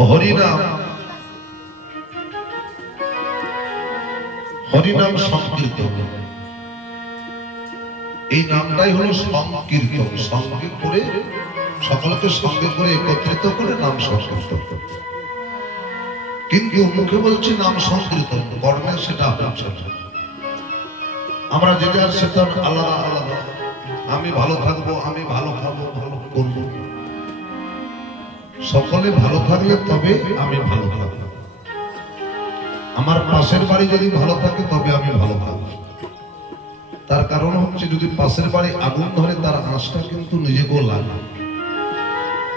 হরিনাম, হরিনাম সংকীর্তন, এই নামটাই হলো সংকীর্তন। সঙ্গে করে সকলকে সঙ্গে করে একত্রিত করে নাম সংকীর্তন। কিন্তু মুখে বলছি নাম সংকীর্তন, কর্মে সেটা হচ্ছে না। আমরা যে যার সেটা আলাদা আলাদা। আমি ভালো থাকবো, আমি ভালো খাবো, ভালো করবো, সকলে ভালো থাকলে তবে আমি ভালো থাকবো। আমার পাশের বাড়ি যদি ভালো থাকে তবে আমি ভালো থাকবো। তার কারণ হচ্ছে যদি পাশের বাড়ি আগুন ধরে তার আঁচটা কিন্তু নিজেকেও লাগে।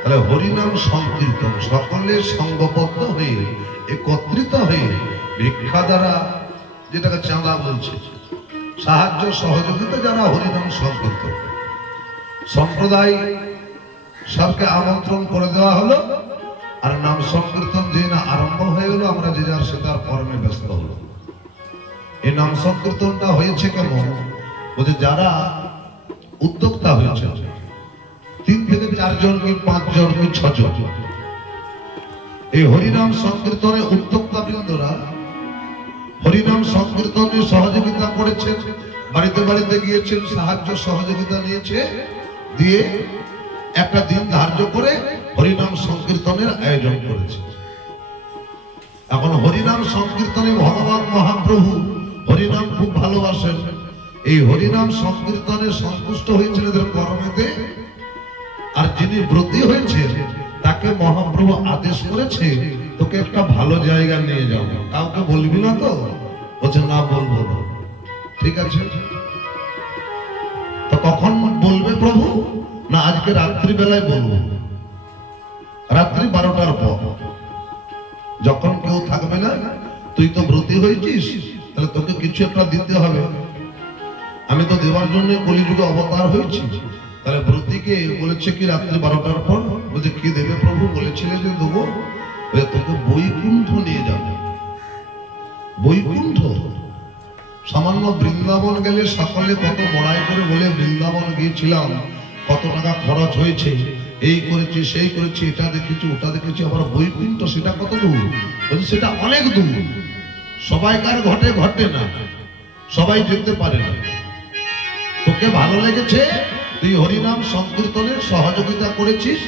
তাহলে হরিনাম সংকীর্তন, সকলে সঙ্গবদ্ধ হয়ে একত্রিত হয়ে ভিক্ষা দ্বারা, যেটাকে চাঁদা বলছে, সাহায্য সহযোগিতা যারা হরিনাম সংকীর্তন সম্প্রদায় সবকে আমন্ত্রণ করে দেওয়া হলো। আর নাম সংকীর্তন যে না আরম্ভ হয়ে গেল, আমরা যে যার সে তার কর্মে ব্যস্ত হলো। এই নাম সংকীর্তনটা হয়েছে কেমন? বলছে যারা উদ্যোক্তা হয়েছে 3 থেকে 4 জন কি 5 জন কি 6 জন, এই হরিনাম সংকীর্তনে উদ্যোক্তা বৃন্দরা হরিনাম সংকীর্তনে সহযোগিতা করেছেন, বাড়িতে বাড়িতে গিয়েছেন, সাহায্য সহযোগিতা নিয়েছে, দিয়ে একটা দিন ধার্য করে হরিনাম সংকীর্তনের আয়োজন করেছে। এখন হরিনাম সংকীর্তনে ভগবান মহাপ্রভু হরিনাম খুব ভালোবাসেন। এই হরিনাম সংকীর্তনে সন্তুষ্ট হয়েছেন এদের কর্মেতে। আর যিনি ব্রতী হয়েছে তাকে মহাপ্রভু আদেশ করেছে, তোকে একটা ভালো জায়গা নিয়ে যাও, কাউকে বলবি না তো? বলছে না, বলবো না। ঠিক আছে, তো কখন বলবে প্রভু? না, আজকে রাত্রিবেলায় বলবো, রাত্রি 12টার পর, যখন কেউ থাকবে না। তুই তো ব্রতী হয়েছিস, তাহলে তোকে কিছু একটা দিতে হবে। আমি তো দেওয়ার জন্য কলিযুগে অবতার হয়েছি, তাহলে ব্রতীকে বলেছে কি রাত্রি 12টার পর। বলছে কি দেবে প্রভু? বলেছিলে যে দেবো, তোকে বৈকুণ্ঠ নিয়ে যাবে। বৈকুণ্ঠ, সামান্য বৃন্দাবন গেলে সকলে কত বড়াই করে বলে বৃন্দাবন গিয়েছিলাম, কত টাকা খরচ হয়েছে, এই করেছি সেই করেছি, এটা দেখেছি ওটা দেখেছি। আবার বৈকুণ্ঠ সেটা কত দূর? বলছে সেটা অনেক দূর, সবাইকার ঘটে ঘটে না, সবাই যেতে পারে না। তোকে ভালো লেগেছে, তুই হরিনাম সংকীর্তনের সহযোগিতা করেছিস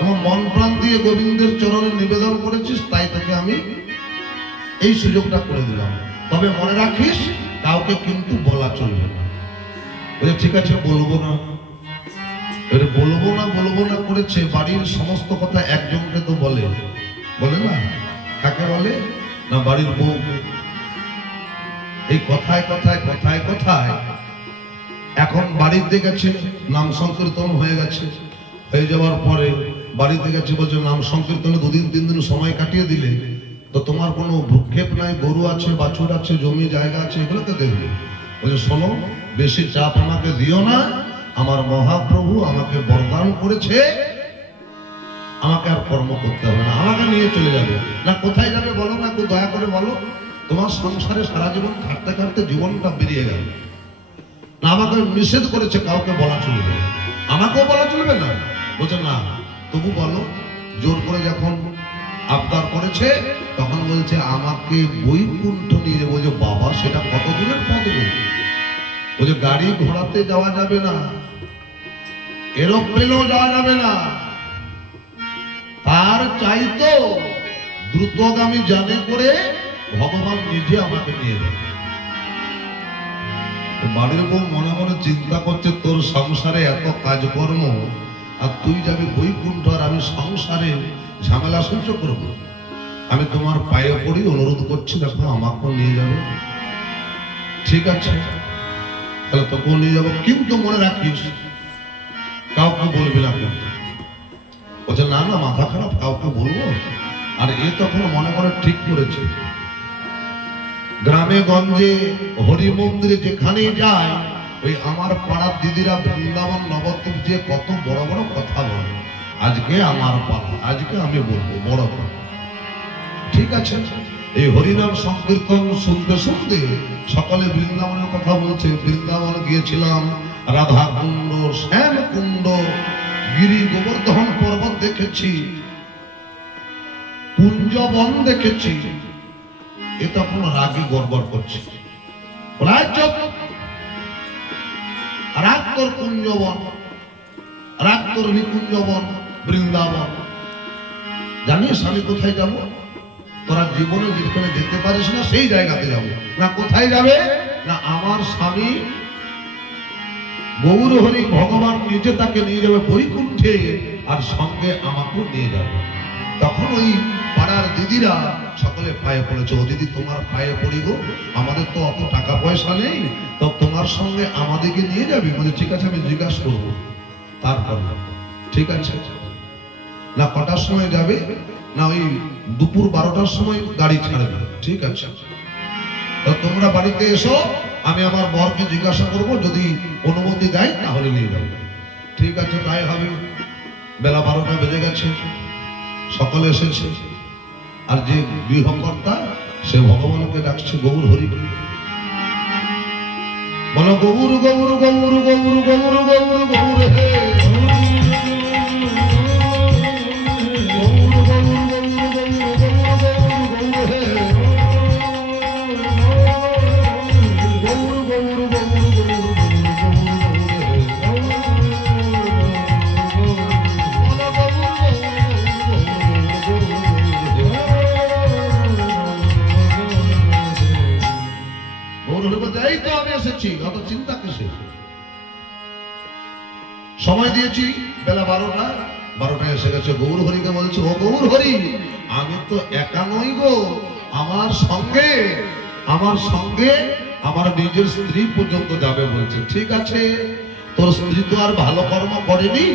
এবং মন প্রাণ দিয়ে গোবিন্দের চরণে নিবেদন করেছিস, তাই তোকে আমি এই সুযোগটা করে দিলাম। তবে মনে রাখিস, কাউকে কিন্তু বলা চলবে না। ঠিক আছে, বলবো না। বলবো না করেছে, বাড়ির সমস্ত কথা একজনকে তো বলে না। কাকে বলে? না, বাড়ির বউ। এই কথায় কথায় কথায় কথায় এখন বাড়িতে গেছে, নাম সংকীর্তন হয়ে গেছে, হয়ে যাওয়ার পরে বাড়িতে গেছে, বলছে নাম সংকীর্তনে 2 দিন 3 দিন সময় কাটিয়ে দিলে তো তোমার কোনো ভ্রুক্ষেপ নাই, গরু আছে, বাছুর আছে, জমি জায়গা আছে, এগুলোকে দেখবে। বলছে শোনো, বেশি চাপ আমাকে দিও না, আমার মহাপ্রভু আমাকে বরদান করেছে, আমাকে আর কর্ম করতে হবে না, আমাকে নিয়ে চলে যাবে। না, কোথায় যাবে বলো না, একটু দয়া করে বলো। তোমার সংসারে সারা জীবন খাটতে খাটতে জীবনটা বেরিয়ে গেল না, আমাকে নিষেধ করেছে, কাউকে বলা চলবে, আমাকেও বলা চলবে না। বলছে না, তবু বলো। জোর করে যখন আবদার করেছে তখন বলছে আমাকে বৈকুণ্ঠ নিয়ে যাবো। বলছে বাবা, সেটা কত দূরের পথ গো? বলছে গাড়ি ঘোড়াতে যাওয়া যাবে না, এরোপ্লেনেও যাওয়া যাবে না, তার চাইতো দ্রুতগামী জানে করে ভগবান নিজে আমাকে নিয়ে যাবে। বাড়ির বউ মনে মনে চিন্তা করছে, তোর সংসারে এত কাজকর্ম, আর তুই যাবি বৈকুণ্ঠ, আর আমি সংসারে ঝামেলা সহ্য করব। আমি তোমার পায়ে পড়ি, অনুরোধ করছি, দেখো আমাকেও নিয়ে যাবে। ঠিক আছে, তাহলে তোকেও নিয়ে যাবো, কিন্তু মনে রাখিস কাউকে বলবি না। বলছে না না, মাথা খারাপ, কাউকে বলবো? আর এ তখন মনে মনে ঠিক করেছে, গ্রামে গঞ্জে হরি মন্দিরে যেখানে যায়, ওই আমার পাড়ার দিদিরা বৃন্দাবন নবদ্বীপ যে কত বড় বড় কথা বলে, আজকে আমার পাড়া, আজকে আমি বলবো বড় কথা। ঠিক আছে, এই হরিনাম সংকীর্তন শুনতে শুনতে সকলে বৃন্দাবনের কথা বলছে। বৃন্দাবন গিয়েছিলাম, রাধা কুণ্ড, শ্যাম কুণ্ড, গিরি গোবর্ধন পর্বত দেখেছি, কুঞ্জবন দেখেছি। এ তখন রাগে গড়বড় করছে, রাগ তোর কুঞ্জবন, রাগ তোর নিকুঞ্জবন বৃন্দাবন। জানিস আমি কোথায় যাব? তোরা জীবনে যেখানে যেতে পারিস না সেই জায়গাতে যাব না। কোথায় যাবে না? আমার স্বামী গৌর হরি ভগবান নিজে তাকে নিয়ে যাবে বৈকুণ্ঠে, আর সঙ্গে আমাকেও নিয়ে যাবে। তখন ওই পাড়ার দিদিরা সকলে পায়ে পড়েছে, ও দিদি তোমার পায়ে পড়ি গো, আমাদের তো অত টাকা পয়সা নেই, তো তোমার সঙ্গে আমাদেরকে নিয়ে যাবি? বলে ঠিক আছে আমি জিজ্ঞাসা করবো। তারপর ঠিক আছে না, কটার সময় যাবে না? ওই দুপুর 12টার সময় গাড়ি ছাড়বে। ঠিক আছে, তো তোমরা বাড়িতে এসো, আমি আমার বরকে জিজ্ঞাসা করব, যদি অনুমতি দেয় তাহলে নিয়ে যাবো। ঠিক আছে তাই হবে। বেলা 12টা বেজে গেছে, সকলে এসেছে, আর যে গৃহকর্তা সে ভগবানকে ডাকছে গৌর হরি। বলো গৌর গৌর গৌর গৌর গৌর গৌর গৌর হে, অত চিন্তা কিসে? সময় দিয়েছি বেলা 12টা এসে গেছে। গৌর হরিকে বলছে, ও গৌর হরি, আমি তো একা নই গো, আমার সঙ্গে আমার নিজের স্ত্রী পর্যন্ত যাবে বলছে। ঠিক আছে, তোর স্ত্রী তো আর ভালো কর্ম করেনি,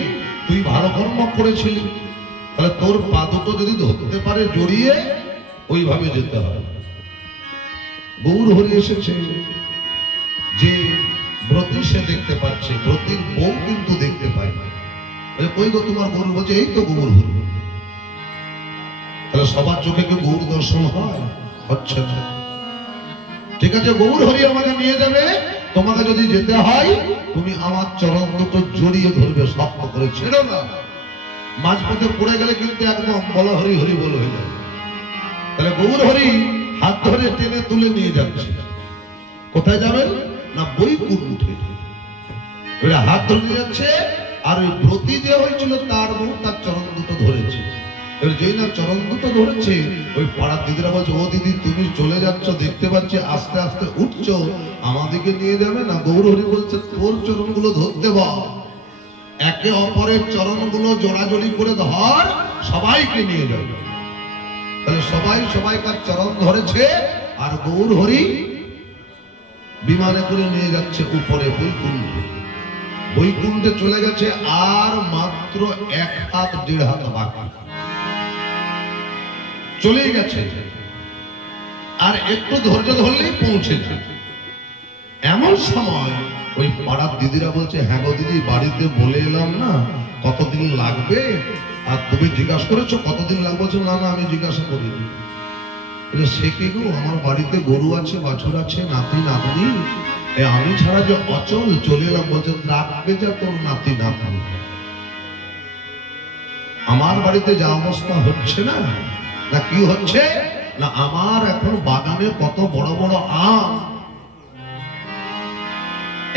তুই ভালো কর্ম করেছিলি, তাহলে তোর পা দুটো যদি ধরতে পারে জড়িয়ে ওইভাবে যেতে হবে। গৌর হরি এসেছে, যে ব্রতী সে দেখতে পাচ্ছে, ব্রতীর বউ কিন্তু দেখতে পায় না। কই গো তোমার গৌর? বলছে এই তো গৌর হরি। তাহলে সবার চোখে কি গৌর দর্শন হয়? হচ্ছে না। ঠিক আছে, গৌর হরি আমাকে নিয়ে যাবে, তোমাকে যদি যেতে হয় তুমি আমার চরণ দুটো জড়িয়ে ধরবে, শক্ত করে ছেড়ো না। মাঝপথে পড়ে গেলে কিন্তু একদম বলা হরি হরি বল হয়ে যাবে। তাহলে গৌর হরি হাত ধরে টেনে তুলে নিয়ে যাচ্ছে। কোথায় যাবেন না? বৈকুণ্ঠে। ওরা হাত ধরে যাচ্ছে, আর ওই ব্রতী যে হয়েছিল তার বউ তার চরণ দুটো ধরেছে। এবার যেই না চরণ দুটো ধরেছে, ওই পাড়ার দিদিরা বলছে, ও দিদি তুমি চলে যাচ্ছ, দেখতে পাচ্ছি আস্তে আস্তে উঠছো, আমাদেরকে নিয়ে যাবে না? গৌর হরি বলছে, তোর চরণগুলো ধরতে বল, একে অপরের চরণগুলো জোড়াজড়ি করে ধর, সবাইকে নিয়ে যাবে। তাহলে সবাই সবাইকার চরণ ধরেছে, আর গৌর হরি বিমানে করে নিয়ে যাচ্ছে উপরে বৈকুণ্ঠে। বৈকুণ্ঠে চলে গেছে, আর মাত্র 1 হাত 1.5 হাত বাকি, চলেই গেছে। আর একটু ধৈর্য ধরলেই পৌঁছে যায়। এমন সময় ওই পাড়ার দিদিরা বলছে, হ্যাঁ গো দিদি, বাড়িতে বলে এলাম না কতদিন লাগবে, আর তুমি জিজ্ঞাসা করেছো কতদিন লাগবে? না না আমি জিজ্ঞাসা করিনি। সে কি গো, আমার বাড়িতে গরু আছে, বাছুর আছে, নাতি নাতনি, আমি ছাড়া যে অচল, চলে এলাম। বলছে রাখবে যা তোর নাতি নাতনি, আমার বাড়িতে যা অবস্থা হচ্ছে না, না কি হচ্ছে না, আমার এখন বাগানে কত বড় বড় আম,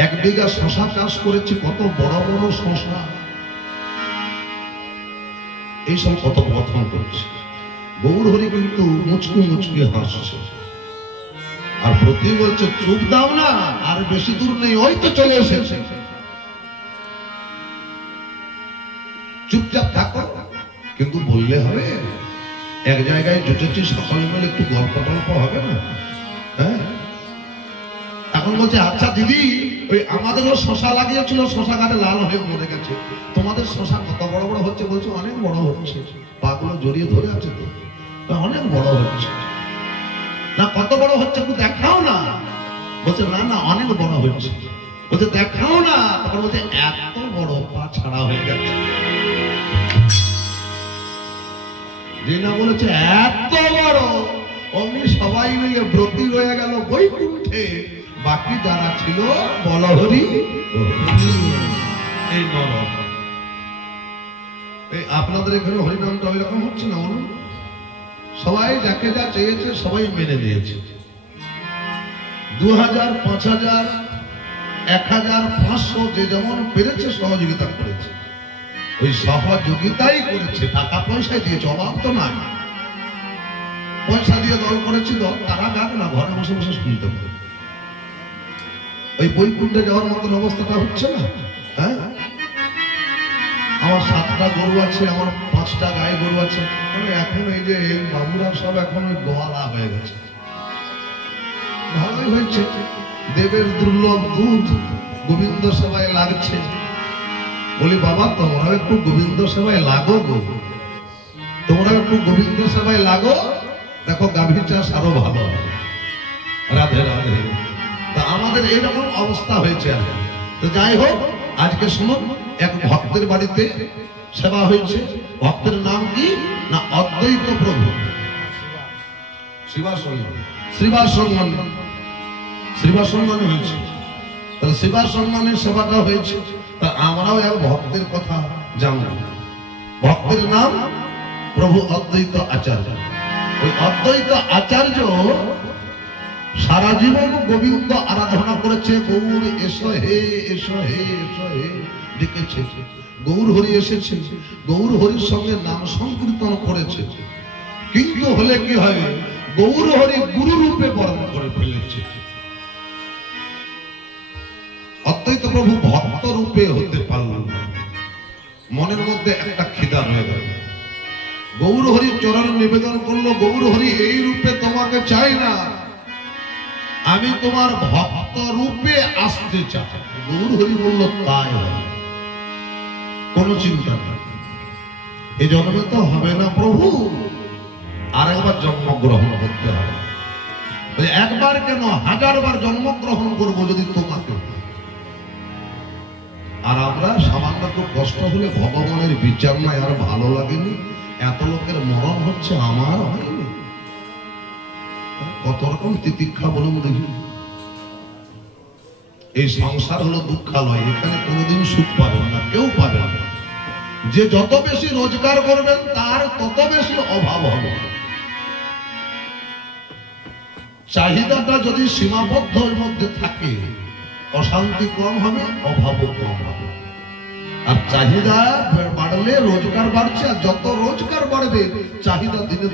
1 বিঘা শশা চাষ করেছি, কত বড় বড় শশা, এইসব কত কথন করছে। গৌর হরি কিন্তু মুচকি মুচকি হাসছে, আর প্রতি বলছে চুপ দাও না, আর বেশি দূর নেই, ওই তো চলে এসেছে, চুপচাপ থাকো। কিন্তু বললে হবে, এক জায়গায় জুটেছি সকলে মিলে একটু গল্প টল্প হবে না? হ্যাঁ, এখন বলছে আচ্ছা দিদি, ওই আমাদেরও শশা লাগিয়েছিল, শশা গাছে লাল হয়ে মরে গেছে, তোমাদের শশা কত বড় বড় হচ্ছে? বলছে অনেক বড় হচ্ছে, পাগুলো জড়িয়ে ধরে আছে তো, অনেক বড় হচ্ছে। না কত বড় হচ্ছে একটু দেখাও না? বলছে না না অনেক বড় হচ্ছে। বলছে দেখাও না? তখন বলছে এত বড়, পা ছাড়া হয়ে গেছে। যে না বলেছে এত বড়, অমনি সবাই মিলে ব্রতী হয়ে গেল বৈকুণ্ঠে, বাকি যারা ছিল বলহরি। এই নরক, এই আপনাদের এখানে হরিনামটা ওই রকম হচ্ছে না? বলুন সবাই যাকে যা চেয়েছে সবাই মেনে নিয়েছে। 2000, 5000, 1000, 500 যে যেমন পেরেছে সহযোগিতা করেছে। ওই সহযোগিতাই করেছে, টাকা পয়সা দিয়েছে, অভাব তো নাই। পয়সা দিয়ে দল করেছে, দল তারা গাক না, ঘরে বসে বসে শুনতে পারে। ওই বৈকুণ্ঠে যাওয়ার মতন অবস্থাটা হচ্ছে না। হ্যাঁ, আমার 7টা গরু আছে, আমার 5টা গায়ে গরু আছে। এখন এই যে এই বাবুরা সব এখন ওই গোয়ালা হয়ে গেছে। ভালোই হয়েছে, দেবের দুর্লভ দুধ গোবিন্দ সেবায় লাগছে। বলি বাবা, তোমরা একটু গোবিন্দ সেবায় লাগো গো, তোমরা একটু গোবিন্দ সেবায় লাগো, দেখো গাভী চাষ আরো ভালো হবে। রাধে রাধে। তা আমাদের এইরকম অবস্থা হয়েছে। তো যাই হোক, আজকে শুনুন, এক ভক্তের বাড়িতে সেবা হয়েছে। ভক্তের নাম কি না অদ্বৈত প্রভু শ্রীবাসঙ্গনে হয়েছে। তাহলে শ্রীবাসঙ্গনের সেবাটা হয়েছে। তা আমরাও এক ভক্তের কথা জানব। ভক্তের নাম প্রভু অদ্বৈত আচার্য। ওই অদ্বৈত আচার্য সারা জীবন গোবিন্দ আরাধনা করেছে। গৌর এসো হে, এসো হে, এসো হে ডেকেছে। গৌর হরি এসেছে, গৌর হরির সঙ্গে নাম সংকীর্তন করেছে। কিন্তু হলে কি হবে, গৌর হরি গুরু রূপে বরণ করে ফেলেছে। অদ্বৈত প্রভু ভক্ত রূপে হতে পারল না। মনের মধ্যে একটা খিদা হয়ে গেল। গৌর হরি চরণ নিবেদন করলো, গৌর হরি এই রূপে তোমাকে চাই না, আমি তোমার ভক্ত রূপে আসতে চাই। গৌর হরি বলল তাই হয়, কোন চিন্তা নেই, এই জন্মে তো হবে না প্রভু, আরেকবার জন্মগ্রহণ করতে হবে। একবার কেন, 1000 বার জন্মগ্রহণ করবো যদি তোমাকে। আর আমরা সামান্য একটু কষ্ট হলে ভগবানের বিচার নাই, আর ভালো লাগেনি, এত লোকের মরণ হচ্ছে, আমার হয়নি। কত রকম তিতিক্ষা বলুন দেখি। এই সংসার হলো দুঃখালয়, এখানে কোনোদিন সুখ পাবেন না, কেউ পাবেন না। যে যত বেশি রোজগার করবেন তার তত বেশি অভাব হবে। চাহিদাটা যদি সীমাবদ্ধের মধ্যে থাকে, অশান্তি কম হবে, অভাবও কম হবে। আর চাহিদা বাড়লে রোজগার বাড়ছে, আর যত রোজগার বাড়বে চাহিদা দিনের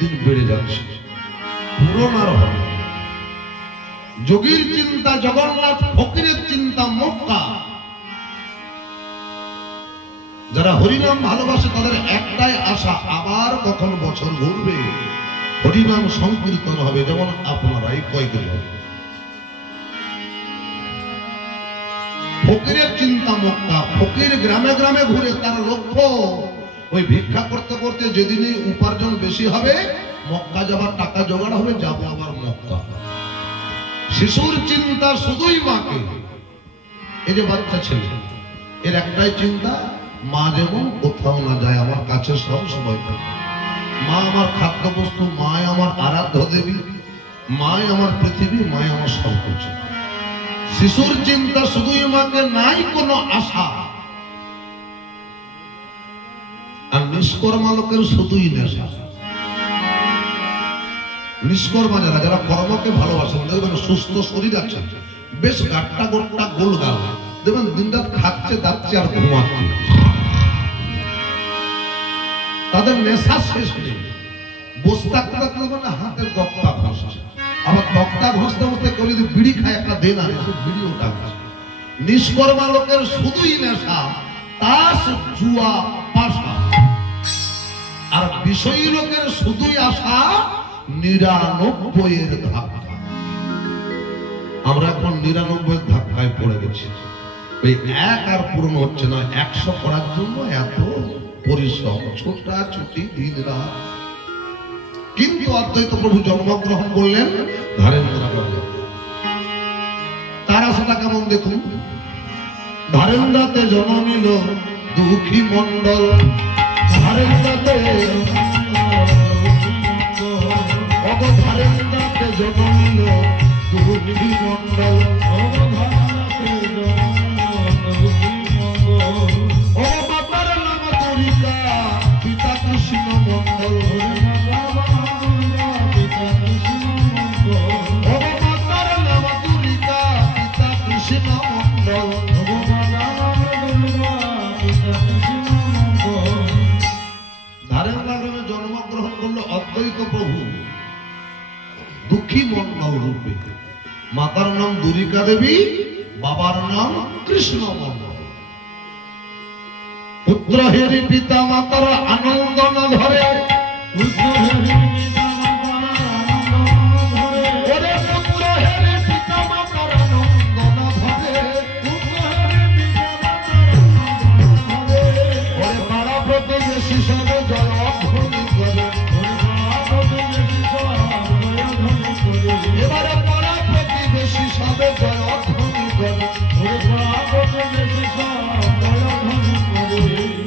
দিন বেড়ে যাচ্ছে, পূরণ আর হবে। যোগীর চিন্তা জগন্নাথ, ফকিরের চিন্তা মক্কা। যারা হরিনাম ভালোবাসে তাদের একটাই আশা, আবার কখন বছর ঘুরবে, হরিনাম সংকীর্তন হবে, যেমন আপনারা এই কয়েকজন। ফকিরের চিন্তা মক্কা। ফকির গ্রামে গ্রামে ঘুরে, তার লক্ষ্য ওই ভিক্ষা করতে করতে যেদিনই উপার্জন বেশি হবে, মক্কা যাবার টাকা জোগাড় হবে, যাবো আবার মক্কা। শিশুর চিন্তা শুধুই মাকে। এই যে বাচ্চা ছেলে, এর একটাই চিন্তা, মা যেমন কোথাও না যায়, আমার কাছে সব সময় থাকে। মা আমার খাদ্য বস্তু, মা আমার আরাধ্য দেবী, মা আমার পৃথিবী, মা আমার সব কিছু। শিশুর চিন্তা শুধুই মাকে, নাই কোনো আশা। আর নিষ্কর্মা লোকের শুধুই নেশা। নিষ্কর্মা যারা কর্মকে ভালোবাসেন, দেখবেন সুস্থ শরীর আছে, বেশ গাট্টা গোট্টা গোল গাল, দেখবেন দিনরাত খাচ্ছে দাচ্ছে আর ঘুমাচ্ছে, তাদের নেশা শেষ নেই। বসে থাকতে থাকতে মানে হাতের গপ্তা ঘষছে, আবার গপ্তা ঘষতে ঘষতে কেউ যদি বিড়ি খায় একটা দেন আর এসে বিড়িও টাকছে। নিষ্কর্মা লোকের শুধুই নেশা, তাস জুয়া পাশা। আর বিষয়ী লোকের শুধুই আশা, 99-এর ধাক্কা। আমরা এখন 99-এর ধাক্কায় পড়ে গেছি। এই 1 আর পূরণ হচ্ছে না, 100 করার জন্য এত পরিশ্রম, ছোটাছুটি দিন রাত। কিন্তু অদ্বৈত প্রভু জন্মগ্রহণ করলেন ধারেন্দ্রগ্রামে। তার আশাটা কেমন দেখুন। ধারেন্দ্রাতে জন্ম নিল দুঃখী মন্ডল, ধারেন্দ্রাতে ধারেন্দ্রাতে জন্ম নিল দুঃখী মন্ডল, বাবার নাম তরিকা পিতা কৃষ্ণ মন্ডল। জগৎ প্রভু দুঃখী মন্ডল রূপে। মাতার নাম দুরিকা দেবী, বাবার নাম কৃষ্ণ মন্ডল। পুত্র হেরি পিতা মাতার আনন্দ না ধরে,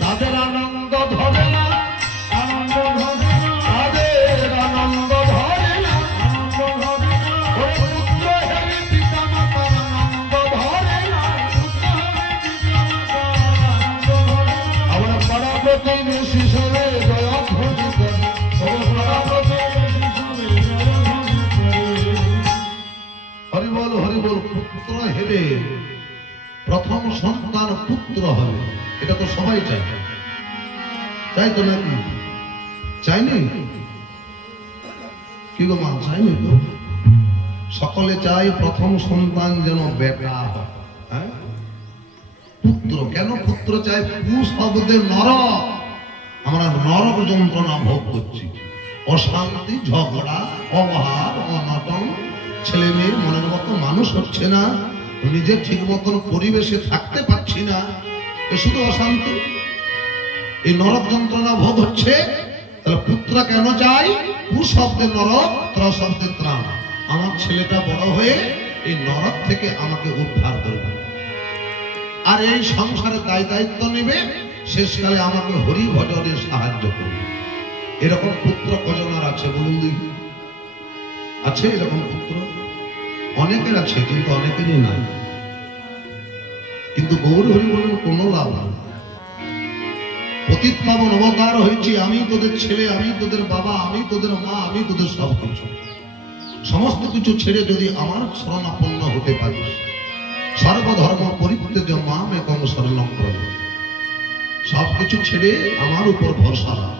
তাদের আনন্দ ধরে না, তাদের আনন্দ ধরে না, পুত্র হেরি পিতা মাতার আনন্দ ধরে না। আমরা পাড়া প্রতিবেশী সবে জয়ধ্বনি করি, হরি বল হরি বল। পুত্র হেরে প্রথম সন্তান পুত্র হবে, এটা তো সবাই চায়, চাই তো নাকি? চাইনি কি গো মা? চাইনি তো? সকলে চাই প্রথম সন্তান যেন বেটা হয়। হ্যাঁ, পুত্র কেন পুত্র চাই? পু শব্দে নরক, আমরা নরক যন্ত্রণা ভোগ করছি, অশান্তি, ঝগড়া, অভাব, অনটন, ছেলে মেয়ে মনের মতো মানুষ হচ্ছে না, নিজে ঠিক মতন পরিবেশে থাকতে পারছি না, এ শুধু অশান্তি, এই নরক যন্ত্রণা ভোগ হচ্ছে। তাহলে পুত্র কেন চাই? পু শব্দে নরক, ত্র শব্দে ত্রাণ। আমার ছেলেটা বড় হয়ে এই নরক থেকে আমাকে উদ্ধার করবে, আর এই সংসারে দায় দায়িত্ব নেবে, শেষকালে আমাকে হরি ভজনে সাহায্য করবে। এরকম পুত্র কজনার আছে বলুন দেখি? আছে এরকম পুত্র? অনেকের আছে, কিন্তু অনেকেরই নাই। কিন্তু গৌর হরি বলেন কোনো লাভ নেই। পতিত পাবন অবতার হয়েছি, আমি তোদের ছেলে, আমি তোদের বাবা, আমি তোদের মা, আমি তোদের সব কিছু। সমস্ত কিছু ছেড়ে যদি আমার শরণাপন্ন হতে পারিস, সর্বধর্ম পরিত্যাজ্য মাম একং শরণং ব্রজ, সব কিছু ছেড়ে আমার উপর ভরসা রাখ।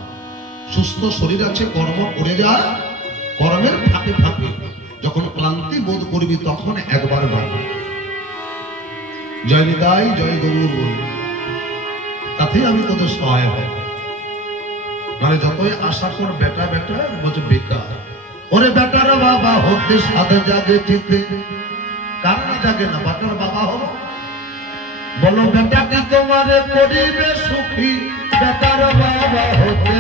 সুস্থ শরীর আছে, কর্ম করে যা, কর্মের ফাঁকে ফাঁকে যখন ক্লান্তি বোধ করবি তখন একবার ডাকবি জয় নিতাই জয় গৌর, তাতেই আমি তোদের সহায় হব। মানে যতই আশা কর বেটা বেটা বলছে বেকার। ওরে বেটার বাবা হতে সাথে জাগে চিতে, কার না জাগে না? বেটার বাবা হবো, বলো বেটা কি তোমারে করিবে সুখী? বেটার বাবা হতে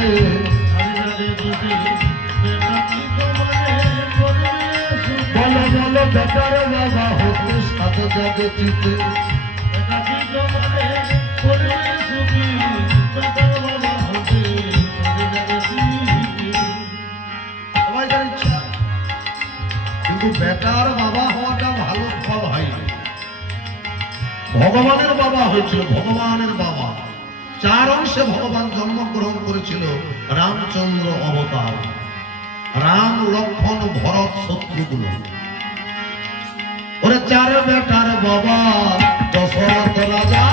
বলো বলো বেটার বাবা হতে সাথে জাগে চিতে, কিন্তু বেটার বাবা হওয়াটা ভালো ফল হয়নি। ভগবানের বাবা হয়েছিল, ভগবানের বাবা। 4 অংশে ভগবান জন্মগ্রহণ করেছিল। রামচন্দ্র অবতার, রাম, লক্ষ্মণ, ভরত, শত্রুঘ্ন। ওরে 4 বেটার বাবা দশরথ রাজা,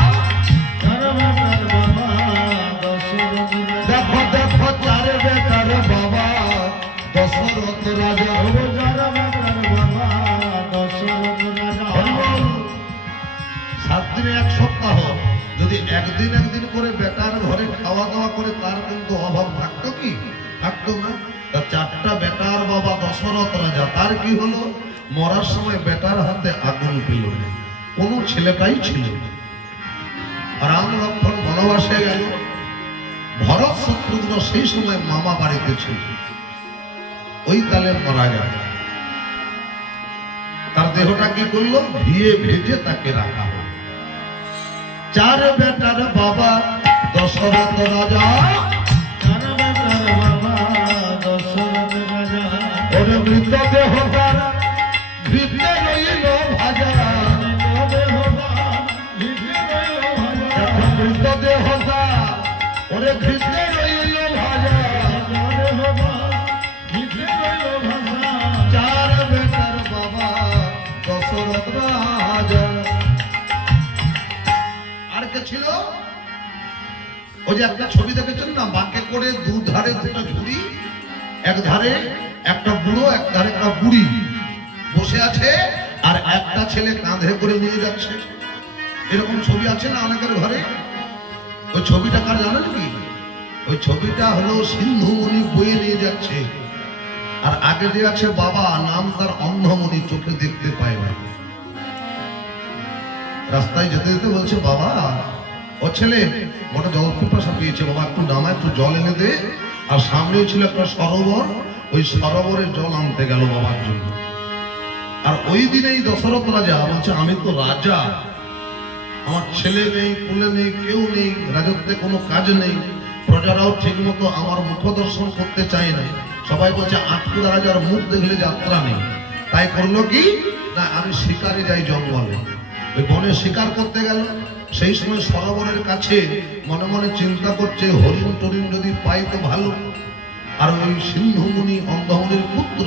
দেখো দেখো 4 বেটার বাবা দশরথ রাজা। 7 দিনে 1 সপ্তাহ যদি একদিন একদিন করে বেটার ঘরে খাওয়া দাওয়া করে, তার কিন্তু অভাব থাকতো কি? থাকতো না। তার 4টা বেটার বাবা দশরথ রাজা, তার কি হলো? মরার সময় বেটার হাতে আগুন পেল না, কোনো ছেলেটাই ছিল। রাম লক্ষ্মণ বনবাসে গেল, ভরত শত্রুঘ্ন সেই সময় মামা বাড়িতে ছিল, ওই তালে মারা গেল। তার দেহটা কি করলো? ভিয়ে ভেজে তাকে রাখা হলো। 4 বেটার বাবা দশরথ রাজা, ওরে মৃত দেহ তার ভিতরে রইল ভাজা, মৃত দেহ তার ওরে ভিতরে রইল ভাজা। 4 বেটার বাবা দশরথ রাজা। আর কে ছিল? ওই যে একটা ছবি দেখেছেন না, বাঁকে করে 2 ধারে 2টা ঝুড়ি, এক ধারে একটা বুড়ো, এক ধারে একটা বুড়ি বসে আছে, আর একটা ছেলে কাঁধে করে নিয়ে যাচ্ছে। এরকম ছবি আছে না অনেকের ঘরে? ওই ছবিটা কার জানেন কি? ওই ছবিটা হলো সিন্ধুমণি বয়ে নিয়ে যাচ্ছে, আর আগে যে আছে বাবা, নাম তার অন্ধমণি, চোখে দেখতে পায় না। রাস্তায় যেতে যেতে বলছে, বাবা ও ছেলে গোটা জল পিপাসা পেয়েছে, বাবা একটু নামা, একটু জল এনে দে। আর সামনেও ছিল একটা সরোবর, ওই সরোবরে জল আনতে গেল বাবার জন্য। আর ওই দিনেই দশরথ রাজা বলছে, আমি তো রাজা, আমার ছেলে নেই, কুলে নেই, কেউ নেই, রাজত্বে কোনো কাজ নেই, প্রজারাও ঠিক মতো আমার মুখ দর্শন করতে চায় না, সবাই বলছে আটকুড়া রাজার মুখ দেখলে যাত্রা নেই। তাই করলো কি না, আমি শিকারে যাই জঙ্গলে। ওই বনে শিকার করতে গেল। সেই সময় সরোবরের কাছে মনে মনে চিন্তা করছে, হরিণ টরিণ যদি পাই তো ভালো। আর ওই সিন্ধুমণি অন্ধমণির পুত্র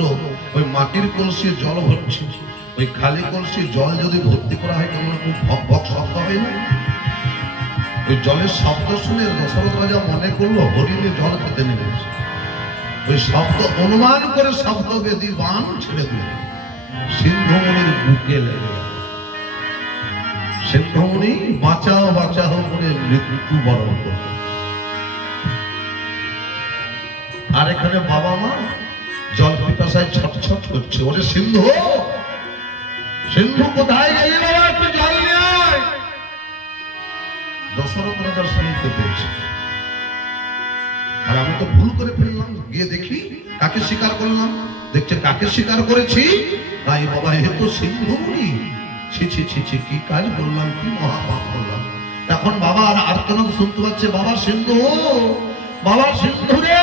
ওই মাটির কলসি জল ভরছে, ওই খালি কলসি জল যদি ভর্তি করা হয় কেমন খুব ভক ভক শব্দ হয় না? ওই জলের শব্দ শুনে দশরথ রাজা মনে করলো হরিণে জল খেতে নেমেছে। ওই শব্দ অনুমান করে শব্দ বেদি বান ছেড়ে দিল, সিন্ধুমণির বুকে লেগে। সিন্ধুমণি বাঁচাও বাঁচাও করে মৃত্যু বরণ করল। আর এখানে বাবা মা জল পিপাসায় ছটছট করছে, ওরে সিন্ধু, সিন্ধু কোথায় গেলি বাবা, একটু জল নিয়ে আয়। দশরথ রাজা শুনতে পেয়েছে, আর আমি তো ভুল করে ফেললাম, গিয়ে দেখি কাকে স্বীকার করলাম। দেখছে কাকে স্বীকার করেছি, নাই বাবা এ তো সিন্ধুমণি। ছি ছি ছি ছি, কি কাজ করলাম, কি মহাপাপ করলাম। তখন বাবা আর আর্তনাদ শুনতে পাচ্ছে, বাবা সিন্ধু, বাবা সিন্ধু রে,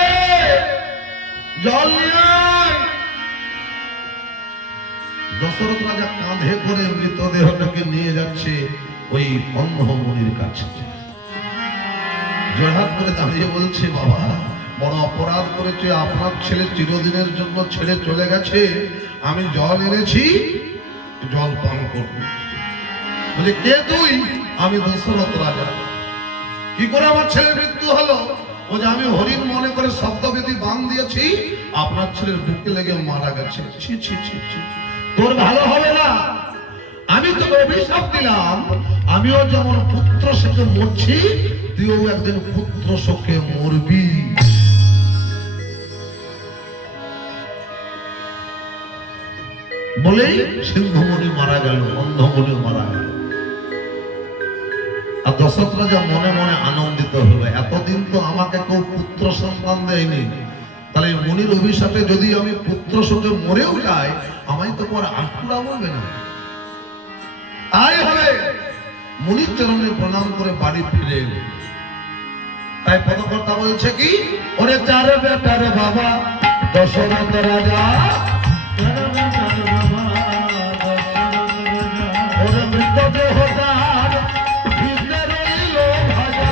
জল নিয়ে আয়। দশরথ রাজা কাঁধে করে মৃতদেহটাকে নিয়ে যাচ্ছে ওই অন্ধমণির কাছে। জয়হাত করে দাঁড়িয়ে বলছে, বাবা বড় অপরাধ করেছে, আপনার ছেলে চিরদিনের জন্য ছেড়ে চলে গেছে, আমি জল এনেছি, জল পান করব। বলে, কে তুই? আমি দশরথ রাজা। কি করে আমার ছেলের মৃত্যু হলো? ও যে আমি হরিণ মনে করে শব্দবেদী বান দিয়েছি, আপনার ছেলের বুকে লেগে মারা গেছে। ছি ছি ছি ছি, তোর ভালো হবে না। আমি তোকে অভিশাপ দিলাম, আমিও যেমন পুত্র শোকে মরছি, তুইও একদিন পুত্র শোকে মরবি। বলেই সিন্ধুমণি মারা গেল, অন্ধমণি মারা গেল। আর দশরথ রাজা মনে মনে আনন্দিত হলো, এতদিন তো আমাকে কেউ পুত্র সন্তান দেয়নি, তাহলে মুনির অভিশাপে যদি আমি পুত্র শোকে মরেও যাই, আমায় তো পর আটকুড়া বলবে না। তাই হবে মুনির চরণে প্রণাম করে বাড়ি ফিরে এল। তাই পদকর্তা বলছে কি, ওরে চার বেটার বাবা দশরথ রাজা, ওরে মৃতদেহ তার ভিতরে রইল ভাজা।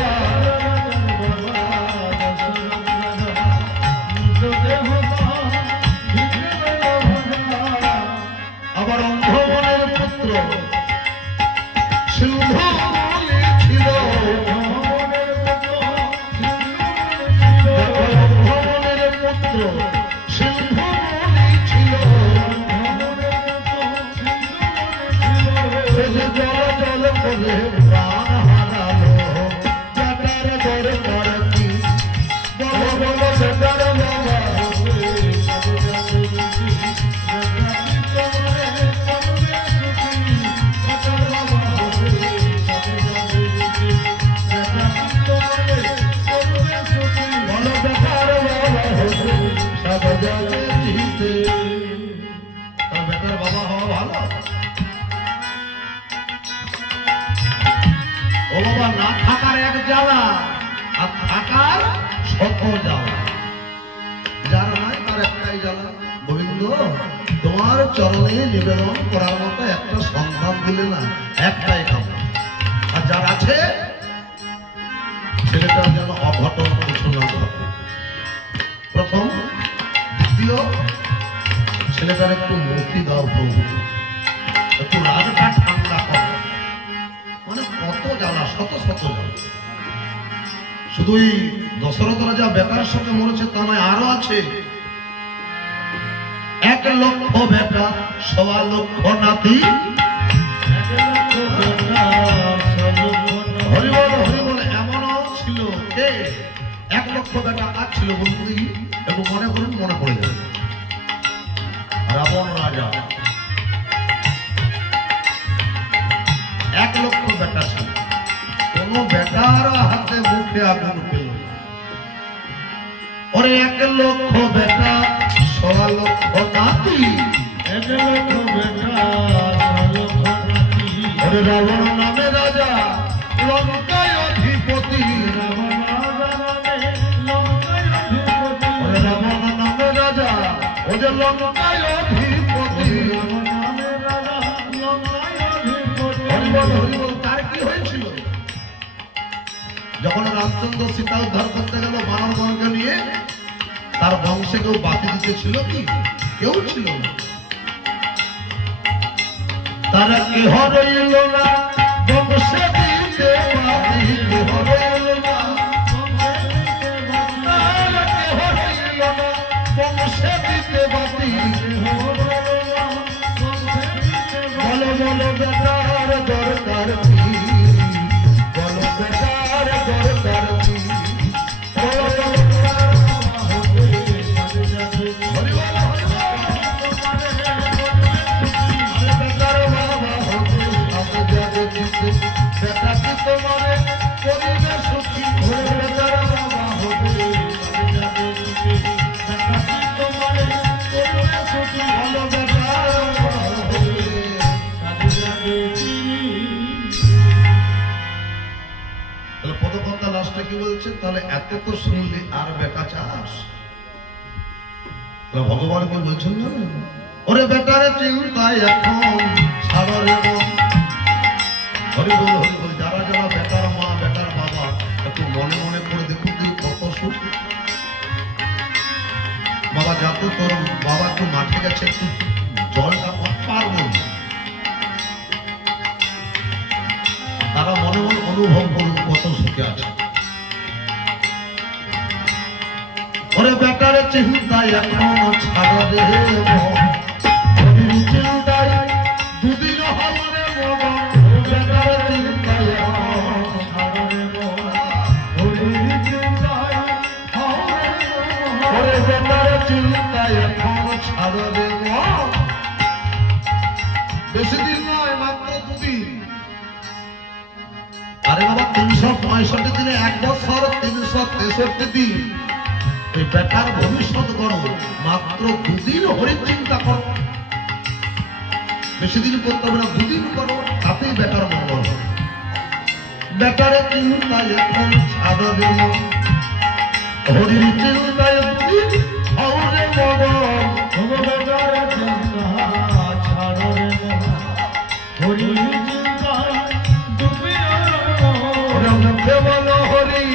আবার অন্ধমণির পুত্র সিন্ধুমণি ছিল, অন্ধমণির পুত্র সিন্ধুমণি ছিল। জল জল বলে প্রাণ হারালো, বেটার দরকার কি, বলো বলো বেটার বাবা। বেটার বাবা হওয়া ভালো। ও বাবা, না থাকার এক জ্বালা, আর থাকার শত জ্বালা। যার নাই তার একটাই জ্বালা। গোবিন্দ, তোমার চরণে নিবেদন করার মতো একটা সন্তান দিলে না, একটাই কামনা। আর যার আছে ছেলেটার যেন অঘটন কিছু না ঘটে। প্রথম, দ্বিতীয়, ছেলেটার একটু মুক্তি দাও প্রভু, একটু রাগটা ঠান্ডা করো। মানে কত জ্বালা, শত শত জ্বালা। শুধুই দশরথ রাজা বেটার সঙ্গে মরেছে তা নয়, আরো আছে। এক লক্ষ বেটা সওয়া লক্ষ নাতি। হরিবল হরিবল। এমনও ছিল কে 1 লক্ষ বেটা আর ছিল বন্ধু, এবং মনে করুন মনে পড়ে যাবে রাবণ রাজা। 1 লক্ষ বেটা ছিল, কোন বেটার হাতে মুখে আগুন পেল না। ওরে 1 লক্ষ বেটা সওয়া লক্ষ নাতি। 1 লক্ষ বেটা সওয়া লক্ষ নাতি। ওরে রাবণ নামে রাজা লঙ্কায় অধিপতি। রাবণ নামে লঙ্কায় অধিপতি। ওরে রাবণ নামে রাজা ও যে লঙ্কায় অধিপতি। রাবণ নামে রাজা লঙ্কায় অধিপতি। হরিবল হরিবল। তার কি হয়েছিল? যখন রামচন্দ্র সীতা উদ্ধার করতে গেল বানরগণকে নিয়ে, তার বংশে কেউ বাতি দিতে ছিল কি? কেউ ছিল না। তারা কেহ রইল না বংশে দিতে বাতি, কেহ রইল না। তারা কেহ রইল না বংশে দিতে বাতি। বলো বলো বেটার দরকার কি? বলো বেটার দরকার কি? বলো বলো বেটা কি তোমারে করিবে সুখী? বেটার বাবা হবে ভালো বেটার বাবা হবে। তাহলে পদকর্তা লাস্টে কি বলছে? তাহলে এত তো শুনলি আর বেটা চাস? তাহলে ভগবান কি বলছেন জানেন? ওরে বেটারে চিন্তায় এখন ছাড়ো রে মন। হরিবল হরিবল। যারা যারা বেটার মা বেটার বাবা একটু মনে মনে করে দেখুন তুই কত সুখ। বাবা যাতে তোর বাবা একটু মাঠে গেছে, একটু জলটা পারবো না, তারা মনে মনে অনুভব করুন কত সুখে আছে। ওরে বেটারে চিন্তায় এখন ছাড়ো রে মন। হরির চিন্তায় দুদিন হল রে মন। বেটারে চিন্তায় এখন ছাড়ো রে মন। হরির চিন্তায় হরে মন। ওরে বেটারে চিন্তায় এখন ছাড়ো রে মন। বেশি দিন নয়, মাত্র 2 দিন। আরে বাবা 365 দিনে 1 বছর 363 দিন। এই বেটার ভবিষ্যৎ করো, মাত্র 2 দিন হরির চিন্তা করো। বেশি দিন করতে হবে না, 2 দিন করো, তাতেই বেটার মঙ্গল। বেটারে চিন্তায় এখন ছাড়ো রে মন। হরির চিন্তায় 2 দিন হরে মঙ্গল। বেটারে চিন্তা ছাড়ো রে মন। হরির চিন্তায় ডুবিও ওরে মুখে বলো হরি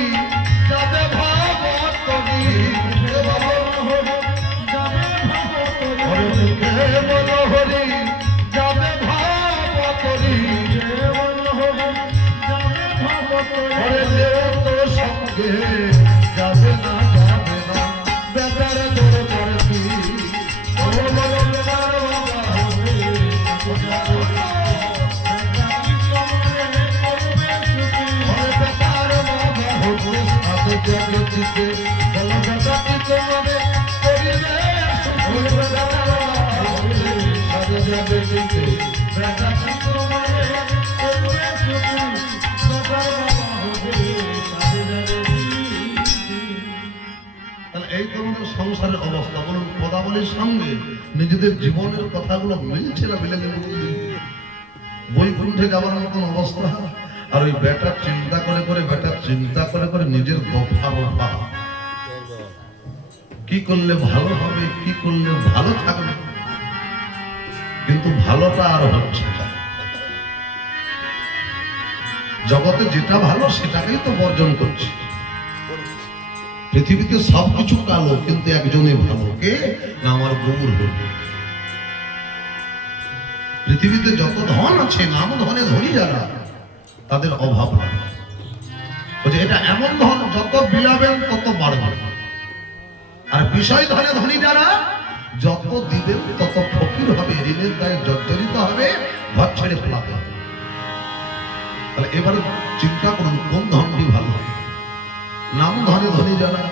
যাবে ভাব তরি। মুখে বলো হরি যাবে ভাবতরি। ওরে মুখে বলো হরি যাবে ভাব তরি। ওরে দেও তো সঙ্গে যাবে না যাবে না বেটার দরকার কি? ওরে বলো বেটার বাবা হবে। ওরে বেটার বাবা হবে সাথে জগতিতে। বলো বেটা কি তোমারে করিবে সুখী? ওরে বেটার বাবা হবে সাথে জগতিতে। বেটা কি তোমারে করিবে সুখী? তাহলে এই তো আমাদের সংসারের অবস্থা। বলুন পদাবলীর সঙ্গে নিজেদের জীবনের কথাগুলো মিলছে না? মিলে বৈকুণ্ঠে যাওয়ার মতন অবস্থা। আর ওই বেটার চিন্তা করে করে বেটার চিন্তা করে করে নিজের দফা রফা, কি করলে ভালো হবে, কি করলে ভালো থাকবে, কিন্তু ভালোটা আর হচ্ছে না। জগতে যেটা ভালো সেটাকেই তো বর্জন করছে। পৃথিবীতে সবকিছু কালো, কিন্তু একজনই ভালো। কে? না আমার গৌর হরি। পৃথিবীতে যত ধন আছে, নাম ধনে ধনী যারা, তাদের অভাব নাই। বলছে এটা এমন ধন যত বিলাবেন তত বাড়বে। আর বিষয় ধনে ধনী যারা, যত দিবেন তত ফকির হবে, ঋণের দায়ে জর্জরিত হবে, ঘর ছেড়ে পালাতে হবে। তাহলে এবারে চিন্তা করুন কোন ধনটি ভালো। নাম ধনে ধনী যারা,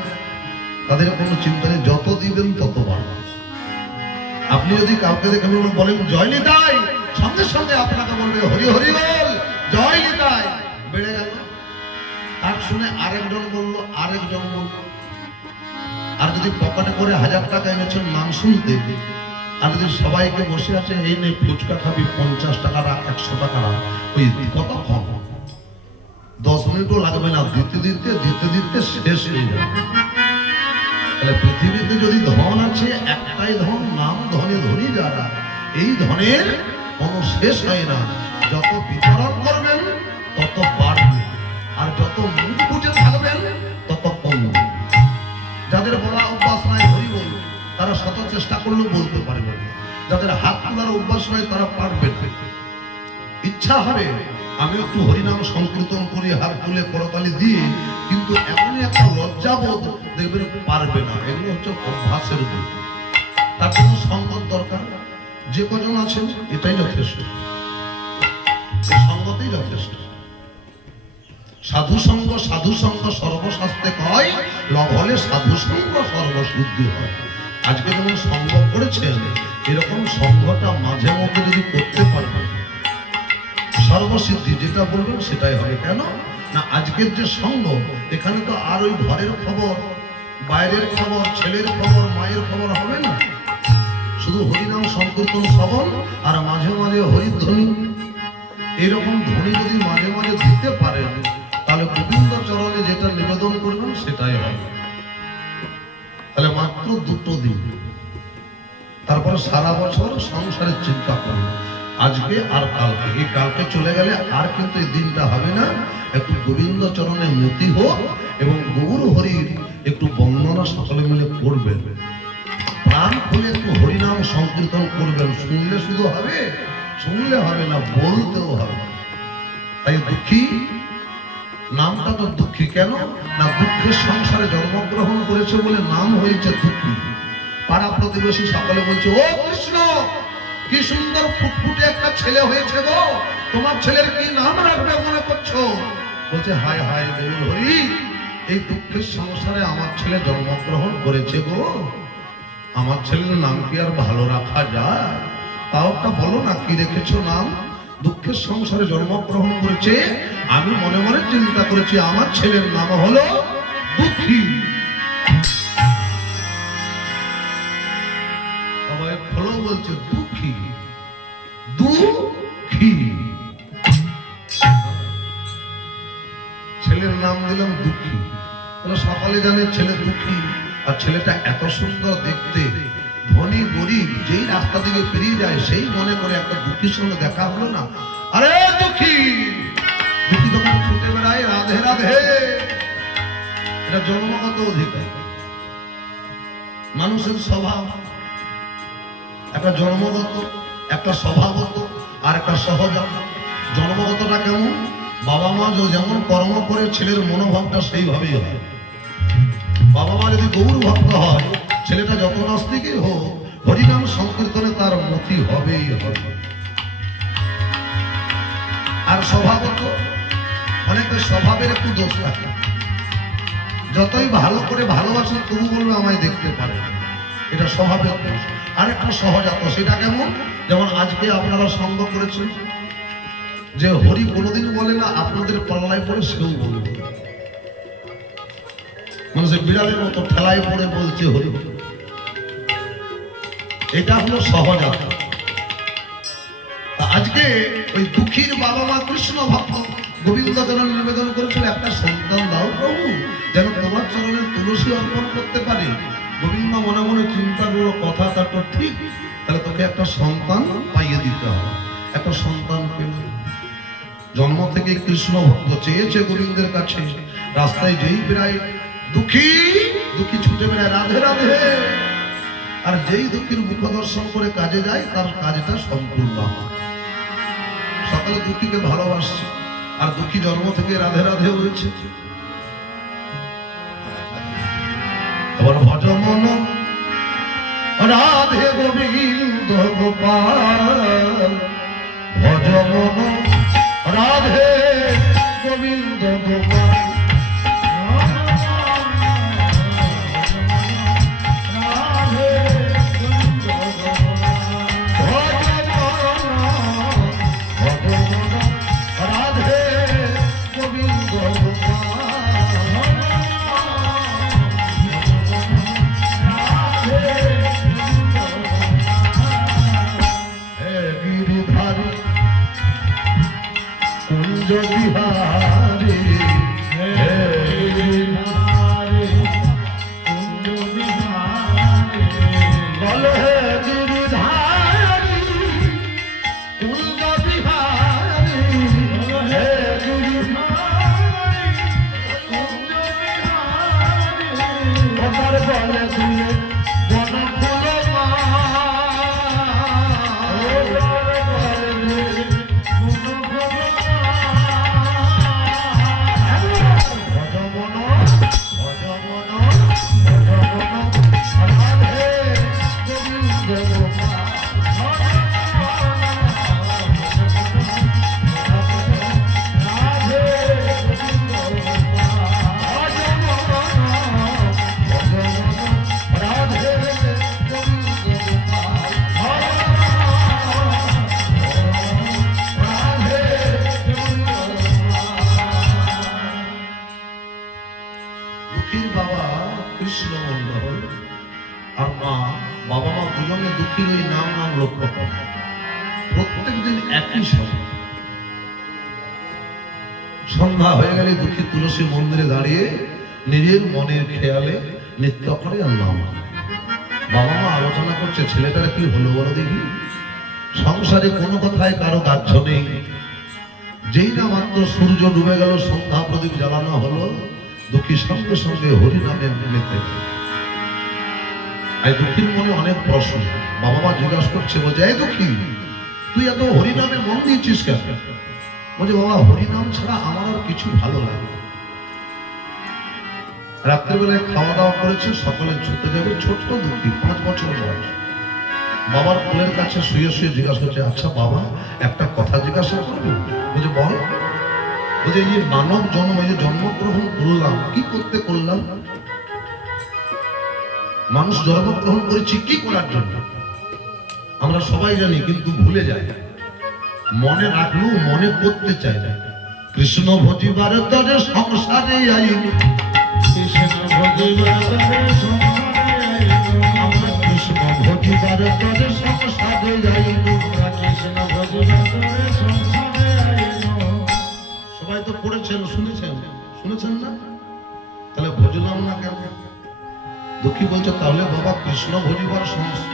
তাদের কোনো চিন্তা নেই, যত দিবেন তত বাড়বে। আপনি যদি কাউকে দেখে বলেন জয় নিতাই, সঙ্গে সঙ্গে আপনাকে বলবে হরি হরি বল, জয় নিতাই, বেড়ে গেল। তার শুনে আরেকজন বলল, আরেকজন বলল। আর যদি পকেটে করে 1000 টাকা এনেছেন নাম শুনতে, আর যদি সবাইকে বসে আছে এই নে ফুচকা খাবি 50 টাকা রাখ, 100 টাকা রাখ, ওই কত কম, 10 মিনিটও লাগবে না, দিতে দিতে দিতে দিতে শেষ হয়ে যাবে। তাহলে পৃথিবীতে যদি ধন আছে, একটাই ধন, নাম ধনে ধনী যারা, এই ধনের কোনো শেষ হয় না। যত বিতরণ করবেন তত বাড়বে, আর যত মুখ বুঝে থাকবেন তত কমবে। যাদের বলা অভ্যাস নাই হরি বল, তারা শত চেষ্টা করলেও বলতে পারবে না। যাদের হাত তোলার অভ্যাস নাই তারা পারবে না। ইচ্ছা হবে আমি একটু হরিনাম সংকীর্তন করি, হাত তুলে করতালি দিয়ে, কিন্তু এমনই একটা লজ্জাবোধ দেখবেন পারবে না। এগুলো হচ্ছে অভ্যাসের গুণ। তার জন্য সঙ্গত দরকার। যে কজন আছেন এটাই যথেষ্ট, সঙ্গতেই যথেষ্ট। সাধু সঙ্গ সর্বশাস্ত্রে কয়, লভ হলে সাধু সঙ্গ সর্বশুদ্ধি হয়। আজকে যেমন সঙ্গ করেছেন, এরকম সঙ্গটা মাঝে মধ্যে যদি করতে পারবেন, সর্বসিদ্ধি যেটা বলবেন সেটাই হবে। কেন না, আজকের যে সঙ্গ, এখানে তো আর ওই ঘরের খবর, বাইরের খবর, ছেলের খবর, মায়ের খবর হবে না। শুধু হরিনাম সংকীর্তন শ্রবণ আর মাঝে মাঝে হরিধ্বনি। এরকম ধ্বনি যদি মাঝে মাঝে দিতে পারেন, তাহলে গোবিন্দ চরণে যেটা নিবেদন করবেন সেটাই হবে। তাহলে মাত্র 2 দিন, তারপরে সারা বছর সংসারের চিন্তা করুন। আজকে আর কালকে, এই কালকে চলে গেলে আর কিন্তু এই দিনটা হবে না। একটু গোবিন্দ চরণে মতি হোক এবং গৌর হরির একটু বন্দনা সকলে মিলে করবেন। প্রাণ খুলে একটু হরিনাম সংকীর্তন করবেন। শুনলে শুধু হবে, শুনলে হবে না, বলতেও হবে। তাই দুঃখী নামটা তো দুঃখী কেন না, দুঃখের সংসারে জন্মগ্রহণ করেছে বলে নাম হয়েছে দুঃখী। পাড়া প্রতিবেশী সকলে বলছে, ও কৃষ্ণ কি সুন্দর ফুটফুটে একটা ছেলে হয়েছে গো, তোমার ছেলের কি নাম রাখবে মনে করছো? বলছে হায় হায় গৌর হরি, এই দুঃখের সংসারে আমার ছেলে জন্মগ্রহণ করেছে গো, আমার ছেলের নাম কি আর ভালো রাখা যায়? তাও একটা বলো না, কি রেখেছো নাম? দুঃখের সংসারে জন্মগ্রহণ করেছে, আমি মনে মনে চিন্তা করেছি আমার ছেলের নাম হলো দুঃখী। সবাই ফলো বলছে দুঃখী, দুঃখী। ছেলের নাম দিলাম দুঃখী। সকালে জানে ছেলে দুঃখী, আর ছেলেটা এত সুন্দর দেখতে, ধনী গরিব যেই রাস্তা দিকে পেরিয়ে যায় সেই মনে করে একটা দুঃখীর সঙ্গে দেখা হলো না, আরে দুঃখী, দুঃখী তখন ছুটে বেড়ায় রাধে রাধে। এটা জন্মগত অধিকার, মানুষের স্বভাব। একটা জন্মগত, একটা স্বভাবগত, আর একটা সহজাত। জন্মগতটা কেমন? বাবা মা যেমন কর্ম করে ছেলের মনোভাবটা সেইভাবেই হয়। বাবা মা যদি গৌর ভক্ত হয়, ছেলেটা যত নাস্তিকই হোক, হরিনাম সংকীর্তনে তার মতি হবেই হবে। আর স্বভাবত, অনেকের স্বভাবের একটু দোষ থাকে, যতই ভালো করে ভালোবাসে তবু বলবে আমায় দেখতে পারে না, এটা স্বভাবের দোষ। আর একটা সহজাত, সেটা কেমন? যেমন আজকে আপনারা সঙ্গ করেছেন, যে হরি কোনোদিন বলে না, আপনাদের পাল্লায় পড়ে সেও বলবে, মানে সে বিড়ালের মতো ঠেলায় পড়ে বলছে হরি। এটা হলো সহজাত। আজকে ওই দুঃখীর বাবা মা কৃষ্ণ ভক্ত গোবিন্দ চরণে নিবেদন করেছিল, একটা সন্তান দাও প্রভু, যেন তোমার চরণের তুলসী অর্পণ করতে পারে। গোবিন্দ মনে মনে চিন্তা করলো, কথা তো ঠিক, তাহলে তোকে একটা সন্তান পাইয়ে দিতে হবে। একটা সন্তান পেল। জন্ম থেকে কৃষ্ণ ভক্ত চেয়েছে গোবিন্দের কাছে, রাস্তায় যেই বেড়ায় দুঃখী, দুঃখী ছুটে বেড়ায় রাধে রাধে। আর যেই দুঃখীর মুখ দর্শন করে কাজে যায়, তার কাজটা সম্পূর্ণ হয়। সকালে দুঃখীকে ভালোবাসছে, আর দুঃখী জন্ম থেকে রাধে রাধে হয়েছে। আবার ভজ মন রাধে গোবিন্দ গোপাল ভজ মন রাধে গোবিন্দ গোপাল বিহারে হে বিহারে কুঞ্জ বিহারে বল হে গিরিধারী কুঞ্জ বিহারে হে গিরিধারী কুঞ্জ বিহারে তোমার বলে দুলে বন ফুল মা সন্ধ্যা হয়ে গেলে দুঃখী তুলসী মন্দিরে দাঁড়িয়ে নিজের মনের খেয়ালে নৃত্য করে আর নাম বাবা মা আলোচনা করছে ছেলেটারা কি হলো বড় দেখি সংসারে কোনো কথায় কারো গ্রাহ্য নেই যেই না মাত্র সূর্য ডুবে গেল সন্ধ্যা প্রদীপ জ্বালানো হলো দুঃখী সঙ্গে সঙ্গে হরি নামে মেতে আর দুঃখীর মনে অনেক প্রশ্ন বাবা মা জিজ্ঞাসা করছে বলছে এই দুঃখী তুই এত হরি নামে মন দিয়েছিস কেন বলছে বাবা হরিনাম ছাড়া আমার আর কিছু ভালো লাগে রাত্রিবেলায় খাওয়া দাওয়া করেছে সকলে ছুটে যাবে ছোট্ট দুঃখী 5 বছর বয়স বাবার কোলের কাছে শুয়ে শুয়ে জিজ্ঞাসা করছে আচ্ছা বাবা একটা কথা জিজ্ঞাসা করবো বলছে বল বলছে এই যে মানব জন্ম এই যে জন্মগ্রহণ করলাম কি করতে করলাম মানুষ জন্মগ্রহণ করেছি কি করার জন্য আমরা সবাই জানি কিন্তু ভুলে যাই মনে রাখলেও মনে করতে চাই না কৃষ্ণ ভজিবার তরে সংসারে আইনি কৃষ্ণ ভজিবার তরে সংসারে আমরা কৃষ্ণ ভজিবার তরে সংসারে আইনি কৃষ্ণ ভজিবার তরে সংসারে আইনি সবাই তো পড়েছেন শুনেছেন না তাহলে ভজলাম না কেন দুঃখী বলছে তাহলে বাবা কৃষ্ণ ভজিবার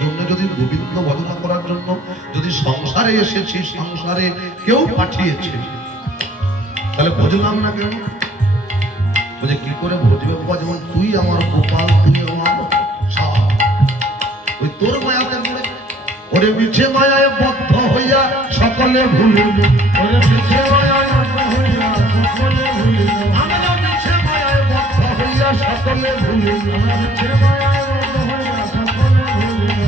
জন্য যদি গোবিন্দ ভজনা করার জন্য যদি সংসারে এসেছি সংসারে কেউ পাঠিয়েছে তাহলে ভজলাম না কেন বলছে কি করে ভজবে বাবা যেমন তুই আমার গোপাল তুই আমার ওই তোর মায়াতে পড়ে ওরে মিছে মায়ায় বদ্ধ হইয়া সকলে ভুলিল ওরে মিছে মায়ায় বদ্ধ হইয়া সকলে ভুলিল আমরা মিছে মায়ায় বদ্ধ হইয়া সকলে ভুলিল আমরা মিছে মায়ায় বদ্ধ হইয়া সকলে ভুলিল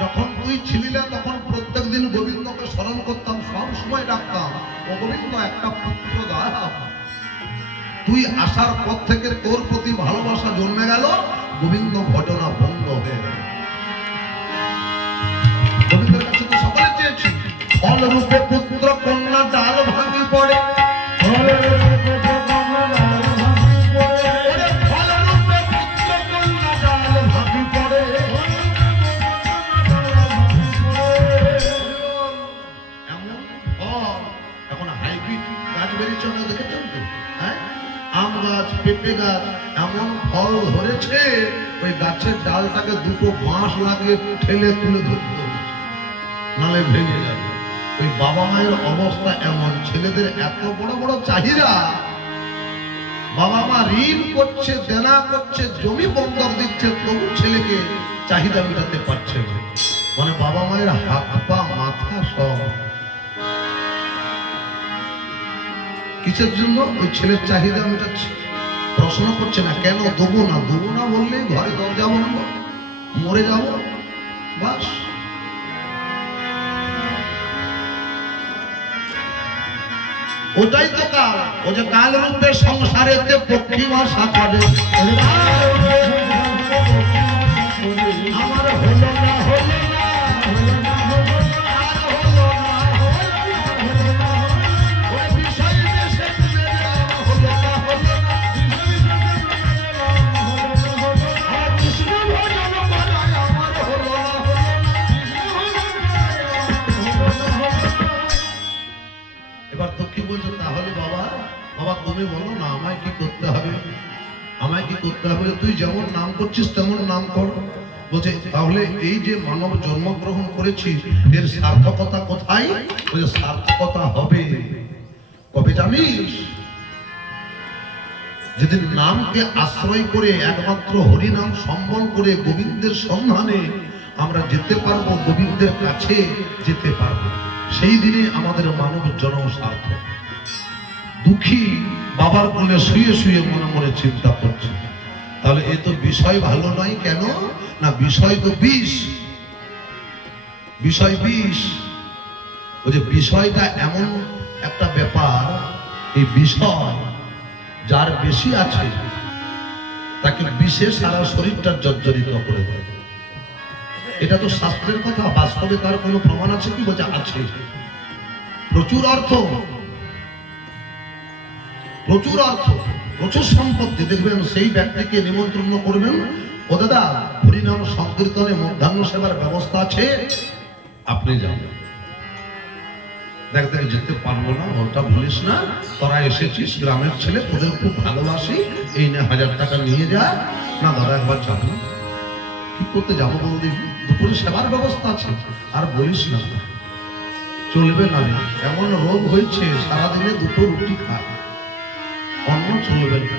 যখন তুই ছিলি না তখন প্রত্যেকদিন গোবিন্দকে স্মরণ করতাম সব সময় ডাকতাম ও গোবিন্দ একটা পুত্র দাও তুই আসার পর থেকে তোর প্রতি ভালোবাসা জন্মে গেল গোবিন্দ ভজনা বন্ধ হয়ে গেল গোবিন্দের কাছে তো সকলে চেয়েছি ফল রূপে পুত্র কন্যা ডাল ভাঙি পড়ে ফল রূপে পুত্র কন্যা ডাল ভাঙি পড়ে এমন ফল এখন হাইব্রিড গাছ বেরিয়েছে না দেখেছেন তো হ্যাঁ আম গাছ পেঁপে গাছ এমন ফল ধরেছে ওই গাছের ডালটাকে দুটো বাঁশ লাগিয়ে ঠেলে তুলে ধরতে হবে নালে ভেঙে যাবে ওই বাবা মায়ের অবস্থা এমন ছেলেদের এত বড় বড় চাহিদা বাবা মা ঋণ করছে দেনা করছে জমি বন্ধক দিচ্ছে তবু ছেলেকে চাহিদা মেটাতে পারছে না মানে বাবা মায়ের হাত পা মাথা সব কিসের জন্য ওই ছেলের চাহিদা মেটাচ্ছে প্রশ্ন করছে না কেন দেবো না বললে ঘরে দরজা বন্ধ, মরে যাব, বাস। ওটাই তো কাল, ও যে কাল রূপে সংসারেতে পক্ষী ভাষা করে। আমার হলো না এবার তো কি বলছো তাহলে বাবা তুমি বলো না আমায় কি করতে হবে, আমায় কি করতে হবে? তুই যেমন নাম করছিস তেমন নাম কর। বলছে তাহলে এই যে মানব জন্মগ্রহণ করেছি এর সার্থকতা কোথায়? বলছে সার্থকতা হবে কবে জানিস? যেদিন নামকে আশ্রয় করে একমাত্র হরিনাম সম্বল করে গোবিন্দের সন্ধানে আমরা যেতে পারবো, গোবিন্দের কাছে যেতে পারবো, সেই দিনে আমাদের মানব জন্ম সার্থক। দুঃখী বাবার কোলে শুয়ে শুয়ে মনে মনে চিন্তা করছে, তাহলে এ তো বিষয় ভালো নয়। কেন না বিষয় তো বিষ, বিষয় বিষ। ওই যে বিষয়টা এমন একটা ব্যাপার, এই বিষয় যার বেশি আছে তাকে বিষে সারা শরীরটা জর্জরিত করে দেয়। এটা তো শাস্ত্রের কথা, বাস্তবে তার কোনো প্রমাণ আছে কি? বলছে আছে। প্রচুর অর্থ, প্রচুর অর্থ, প্রচুর সম্পত্তি। দেখবেন সেই ব্যক্তিকে নিমন্ত্রণ করবেন, ও দাদা হরিনাম সংকীর্তনে মধ্যাহ্ন সেবার ব্যবস্থা আছে, আপনি যাবেন। দেখ দেখে যেতে পারবো না, ওটা বলিস না, তোরা এসেছিস গ্রামের ছেলে, ওদের খুব ভালোবাসি, এই না 1000 টাকা নিয়ে যা। না দাদা একবার যাবো। কি করতে যাবো বৌদি? দুপুরে সেবার ব্যবস্থা আছে। আর বলিস না, চলবে না, এমন রোগ হয়েছে সারাদিনে 2টো রুটি খায়, অন্ন চলবে না।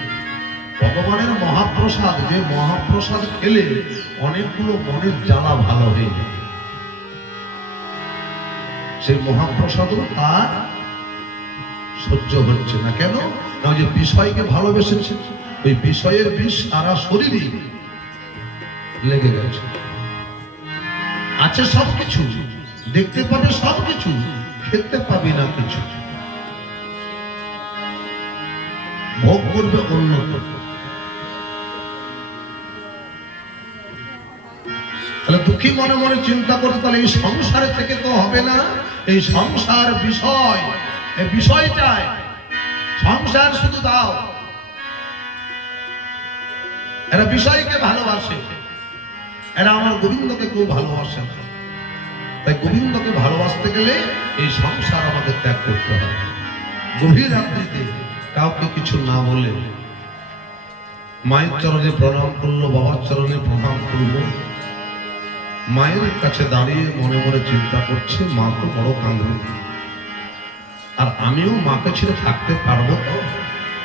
ভগবানের মহাপ্রসাদ, যে মহাপ্রসাদ খেলে অনেকগুলো মনের জ্বালা ভালো হয়ে যায়, সেই মহাপ্রসাদও তার সহ্য হচ্ছে না। কেন না যে বিষয়কে ভালোবেসেছে, ওই বিষয়ের বিষ সারা শরীরে লেগে গেছে। আছে সবকিছু, দেখতে পাবে সবকিছু, খেতে পাবি না কিছু, ভোগ করবে অন্য। তাহলে দুঃখী মনে মনে চিন্তা করে, তাহলে এই সংসারে থেকে তো হবে না, এই সংসার বিষয়, এই বিষয়টাই সংসার শুধু দাও। এরা বিষয়কে ভালোবাসে, এরা আমার গোবিন্দকে কেউ ভালোবাসে না। তাই গোবিন্দকে ভালোবাসতে গেলে এই সংসার আমাদের ত্যাগ করতে হবে। গভীর রাত্রিতে কাউকে কিছু না বলে মায়ের চরণে প্রণাম করলো, বাবার চরণে প্রণাম করলো। মায়ের কাছে দাঁড়িয়ে মনে মনে চিন্তা করছে, মা তো বড় কাঁদবে, আর আমিও মাকে ছেড়ে থাকতে পারবো তো?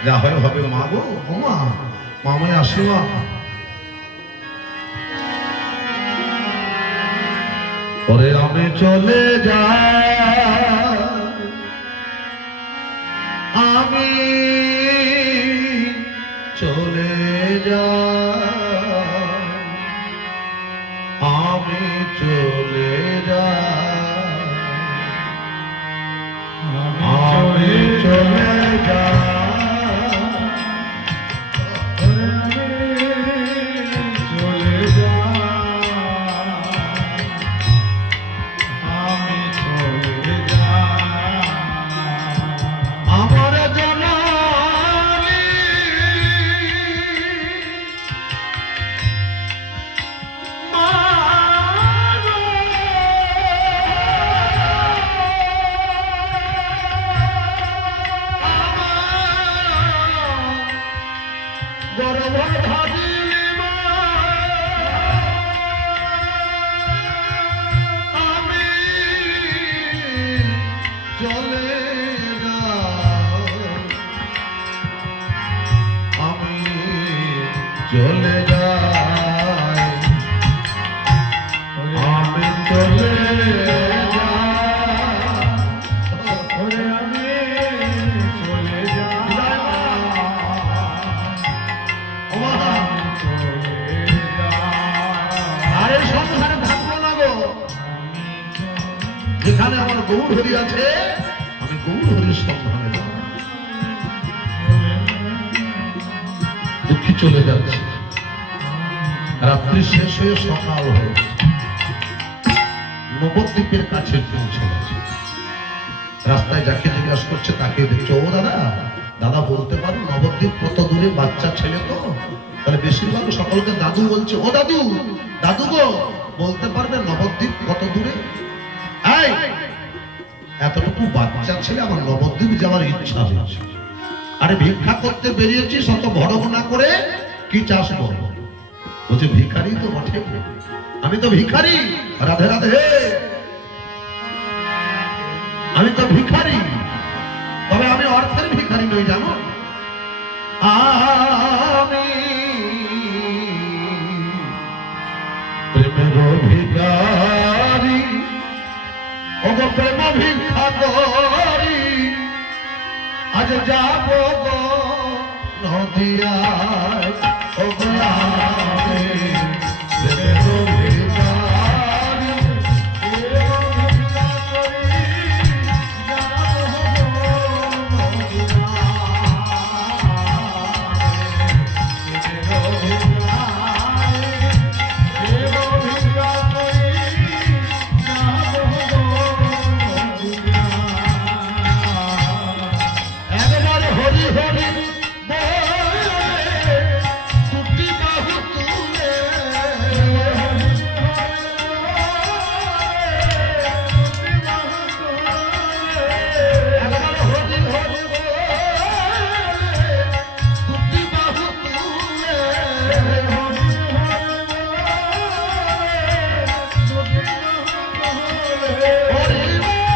যা হয় হবে। মা গো, ও মা, মামায় আসি মা। পরে আমি চলে যাই, আমি চলে যাই, আমি চলে যাই, আমি চলে যাই, চলে যাই, আমি চলে যাই, আমি চলে যাই, ওমা, আরে সংসারে থাকবো না গো। যেখানে আমার গৌর হরি আছে আমি গৌর হরির সন্ধানে যাব। দুঃখী চলে যাচ্ছে, রাত্রি শেষ হয়ে সকাল হয়ে নবদ্বীপের কাছে পৌঁছে গেছে। রাস্তায় যাকে জিজ্ঞাসা করছে তাকে দেখছে, ও দাদা, দাদা বলতে পারো নবদ্বীপ কত দূরে? বাচ্চা ছেলে তো, তাহলে বেশিরভাগ সকলকে দাদু বলছে। ও দাদু, দাদু গো, বলতে পারবে নবদ্বীপ কত দূরে? এই, এতটুকু বাচ্চা ছেলে, আমার নবদ্বীপ যাওয়ার ইচ্ছা হয়েছে। আরে ভিক্ষা করতে বেরিয়েছিস, অত ভড়ক না করে কি চাষ করবো? বলছে ভিখারি তো বটে, আমি তো ভিখারি। রাধে রাধে, আমি তো ভিখারি, তবে আমি অর্থের ভিখারি নই, জানো? আমি প্রেমের ভিখারি, ওগো প্রেম ভিক্ষা করি, আজ যাব গো নদিয়ায়, ওগো আমি প্রেমের ভিখারি, একবার হরি হরি বলে দুটি বাহু তুলে, একবার হরি হরি বলে দুটি বাহু তুলে, হরি হরি বল,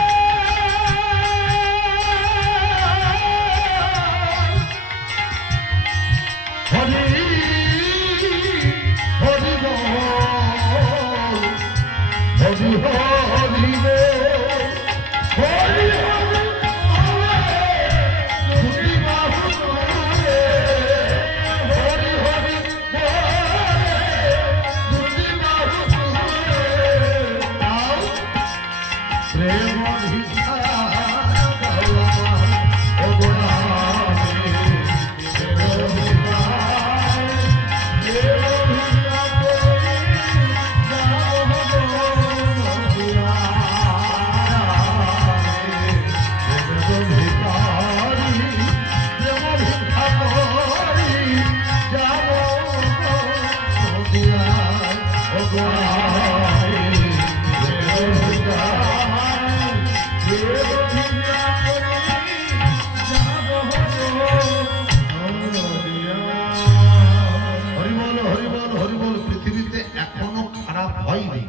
হরি হরি বল, হরি হরি বল, দুটি বাহু তুলে, হরি হরি বল, দুটি বাহু তুলে, তাও প্রেম ভিক্ষা দেওয়া, ওগো আমি প্রেম হরিবল হরিবল হরিবল। পৃথিবীতে এখনো খারাপ হয়নি,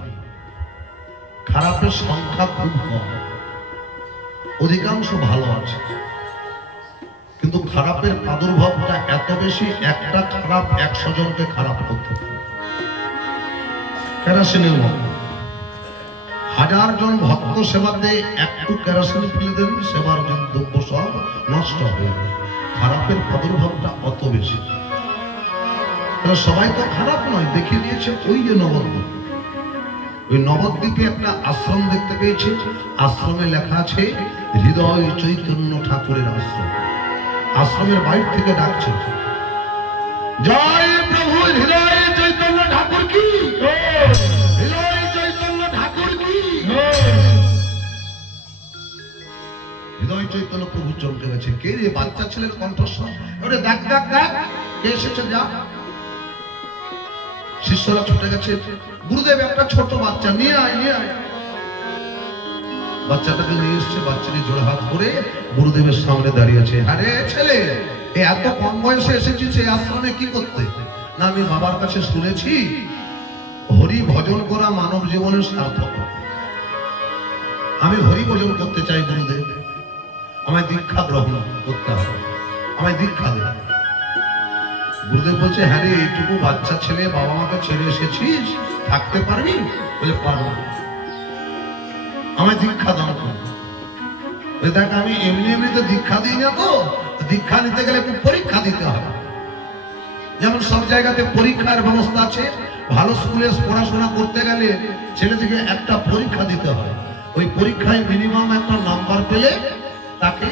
খারাপের সংখ্যা খুব কম, অধিকাংশ ভালো আছে। কিন্তু খারাপের প্রাদুর্ভাবটা এত বেশি, একটা খারাপ 100 জনকে খারাপ করতে পারে। কেরোসিনের মতো 1000 জন ভক্ত সেবাতে একটু কেরোসিন ফেলে দেন, সেবার দ্রব্য সব নষ্ট হয়ে যাবে। খারাপের প্রাদুর্ভাবটা অত বেশি। সবাই তো খারাপ নয়, দেখে নিয়েছে। ওই যে নবদ্বীপ, ওই নবদ্বীপে একটা আশ্রম দেখতে পেয়েছে। আশ্রমে লেখা আছে হৃদয় চৈতন্য ঠাকুরের আশ্রম। আশ্রমের বাইরে থেকে ডাকছে, জয় প্রভু হৃদয় চৈতন্য ঠাকুর কি, হৃদয় চৈতন্য ঠাকুর কি। হৃদয় চৈতন্য প্রভু চমকে গেছে। কে রে? বাচ্চা ছেলের কণ্ঠস্বর। ওরে দেখ দেখ দেখ, কে এসেছে, যা। শিষ্যরা ছুটে গেছে, গুরুদেব একটা ছোট বাচ্চা, নিয়ে আয় নিয়ে আয়। বাচ্চাটাকে নিয়ে এসছে, বাচ্চাটি জোড়া হাত করে গুরুদেবের সামনে দাঁড়িয়ে আছে। আরে ছেলে, এত কম বয়সে এসেছিস এই আশ্রমে কি করতে? না, আমি বাবার কাছে শুনেছি হরি ভজন করা মানব জীবনের সার্থক। আমি হরি ভজন করতে চাই গুরুদেব, আমায় দীক্ষা গ্রহণ করতে হবে, আমায় দীক্ষা দেবে। গুরুদেব বলছে, হ্যাঁ রে, এইটুকু বাচ্চা ছেলে, বাবা মাকে ছেড়ে এসেছিস, থাকতে পারবি? বলে পারবো। আমায় দীক্ষা দান করো। দেখ, আমি এমনি এমনি তো দীক্ষা দিই না, তো দীক্ষা নিতে গেলে একটু পরীক্ষা দিতে হবে। যেমন সব জায়গাতে পরীক্ষার ব্যবস্থা আছে, ভালো স্কুলে পড়াশোনা করতে গেলে ছেলেটিকে একটা পরীক্ষা দিতে হয়, ওই পরীক্ষায় মিনিমাম একটা নাম্বার পেলে তাকে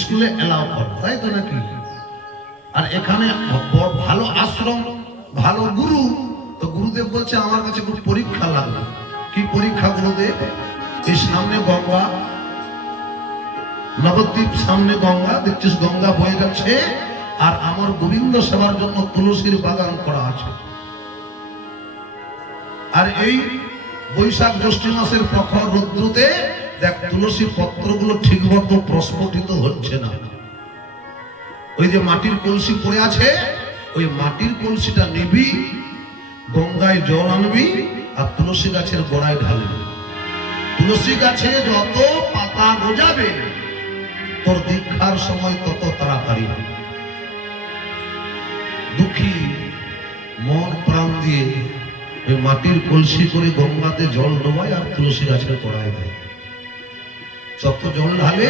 স্কুলে এলাও করে, তাই তো নাকি? আর এখানে ভালো আশ্রম, ভালো গুরু, তো গুরুদেব বলছে আমার কাছে খুব পরীক্ষা লাগবে। কি পরীক্ষা গুরুদেব? এই সামনে গঙ্গা, নবদ্বীপ সামনে গঙ্গা, দেখছিস গঙ্গা বয়ে যাচ্ছে, আর আমার গোবিন্দ সেবার জন্য তুলসীর বাগান করা আছে। আর এই বৈশাখ জ্যৈষ্ঠ মাসের প্রখর রৌদ্রতে দেখ তুলসী পত্রগুলো ঠিক মতো প্রস্ফুটিত হচ্ছে না। ওই যে মাটির কলসি পড়ে আছে, ওই মাটির কলসিটা নিবি, গঙ্গায় জল আনবি, আর তুলসী গাছের গোড়ায় ঢালবি। তুলসী গাছে যত পাতা গজাবে তোর দীক্ষার সময় তত তাড়াতাড়ি হবে। দুঃখী মন প্রাণ দিয়ে ওই মাটির কলসি করে গঙ্গাতে জল ডোবায় আর তুলসী গাছের গোড়ায় দেয়। যত জল ঢালে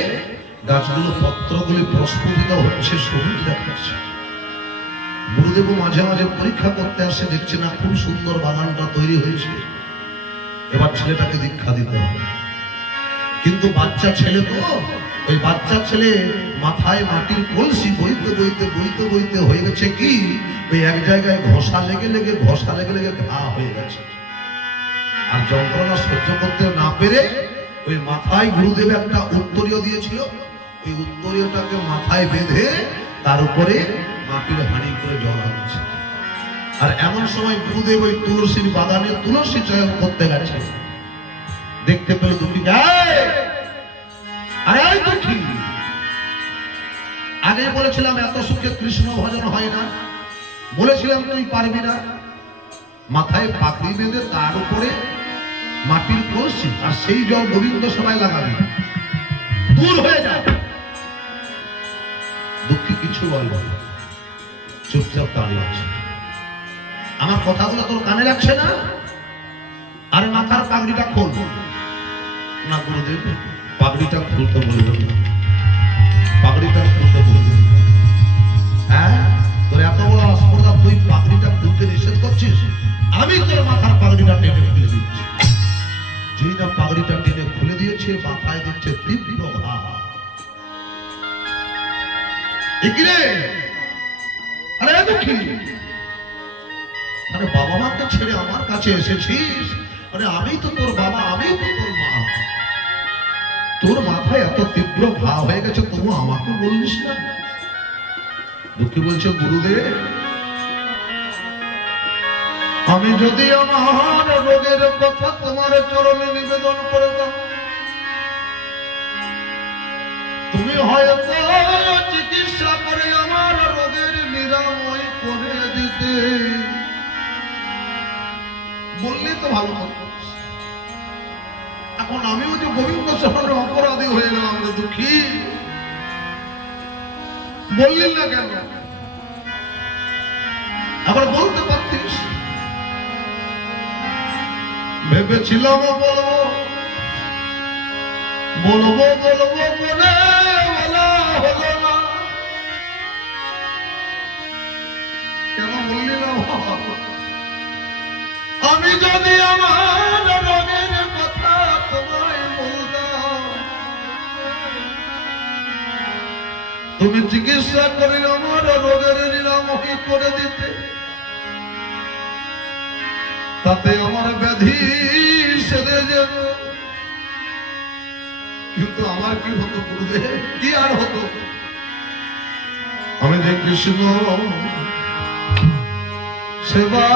গাছগুলো পত্রগুলি প্রস্ফুটিত হচ্ছে, সবুজ দেখাচ্ছে। গুরুদেব মাঝে মাঝে পরীক্ষা করতে আসে, দেখছে না খুব সুন্দর বাগানটা তৈরি হয়েছে, এবার ছেলেটাকে দীক্ষা দিতে হবে। কিন্তু বাচ্চা ছেলে তো, ওই বাচ্চা ছেলে মাথায় মাটির কলসি বইতে বইতে বইতে বইতে হয়ে গেছে কি, ওই এক জায়গায় ঘষা লেগে লেগে ঘা হয়ে গেছে। আর যন্ত্রণা সহ্য করতে না পেরে ওই মাথায় গুরুদেব একটা উত্তরীয় দিয়েছিল, ওই উত্তরীয়টাকে মাথায় বেঁধে তার উপরে মাটির হাঁড়ি করে জল আনছে। আর এমন সময় গুরুদেব ওই তুলসীর বাগানে তুলসী চয়ন করতে গেছে, দেখতে পেলে দুটি গায়ে। আরে দুঃখী, আগে বলেছিলাম এত সুখে কৃষ্ণ ভজন হয় না, বলেছিলাম তুই পারবি না। মাথায় পাগড়ি বেঁধে তার উপরে মাটির কলসি, আর সেই জল গোবিন্দ সবাই লাগাবি, দূর হয়ে যাবে। দুঃখী কিছু বলবো না, চুপচাপ দাঁড়িয়ে আছে। আমার কথাগুলো তোর কানে লাগছে না? আরে মাথার পাগড়িটা খোল না। গুরুদেব পাগড়িটা খুলতে বলবেন না, পাগড়িটা খুলতে বলবেন। হ্যাঁ, তোর এত বড় আস্পর্ধা, তুই পাগড়িটা খুলতে নিষেধ করছিস? আমি তোর মাথার পাগড়িটা টেনে খুলে দিচ্ছি। যেই না পাগড়িটা টেনে খুলে দিয়েছে, মাথায় দিচ্ছে তীব্র ঘা। এগিরে, আরে দুঃখী, আরে বাবা মাকে ছেড়ে আমার কাছে এসেছিস? আরে আমি তো তোর বাবা, আমি তো তোর মা। তোর মাথায় এত তীব্র ঘা হয়ে গেছে, তবু আমাকে বললিস না? দুঃখী বলছে গুরুদেব, আমি যদি আমার রোগের কথা তোমার চরণে নিবেদন করতাম, তুমি হয়তো চিকিৎসা করে আমার রোগের নিরাময় করে দিতে। বললে তো ভালো কথা। এখন আমিও যে গোবিন্দ চরণের অপরাধী হয়ে গেলাম রে দুঃখী, বললি না কেন? আবার বলতে পারতিস। ভেবেছিলাম বলবো বলবো বলবো বলে বলা হলো না, কেন বললি না? আমি যদি আমার রোগের কথা তোমায় বলতাম, তুমি চিকিৎসা করে আমার রোগের নিরাময় করে দিতে, তাতে আমার ব্যাধি সেরে যেত। কিন্তু আমার কি হতো গুরুদেব? কি আর হতো? আমি যে কৃষ্ণ সেবা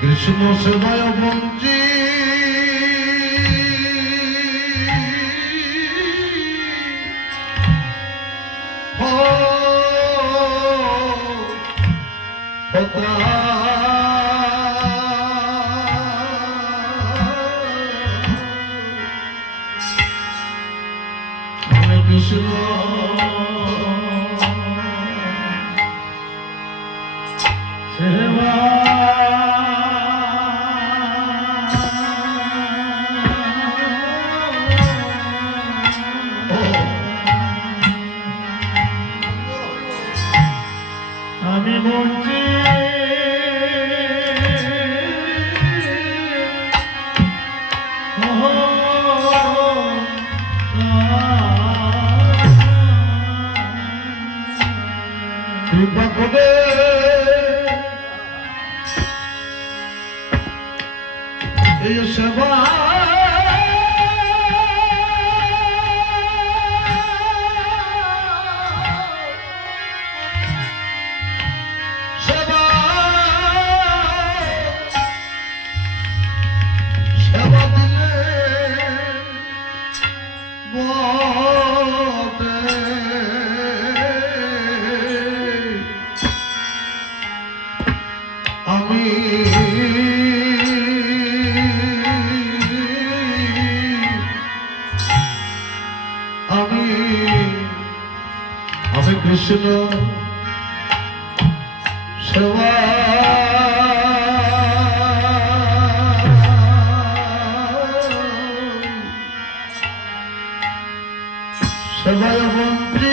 কৃষ্ণ সেবায় বঞ্চি কৃষ্ণ সেবা বলতে আমি আমি আমি কৃষ্ণ সেবা সেবায় মন্ত্রী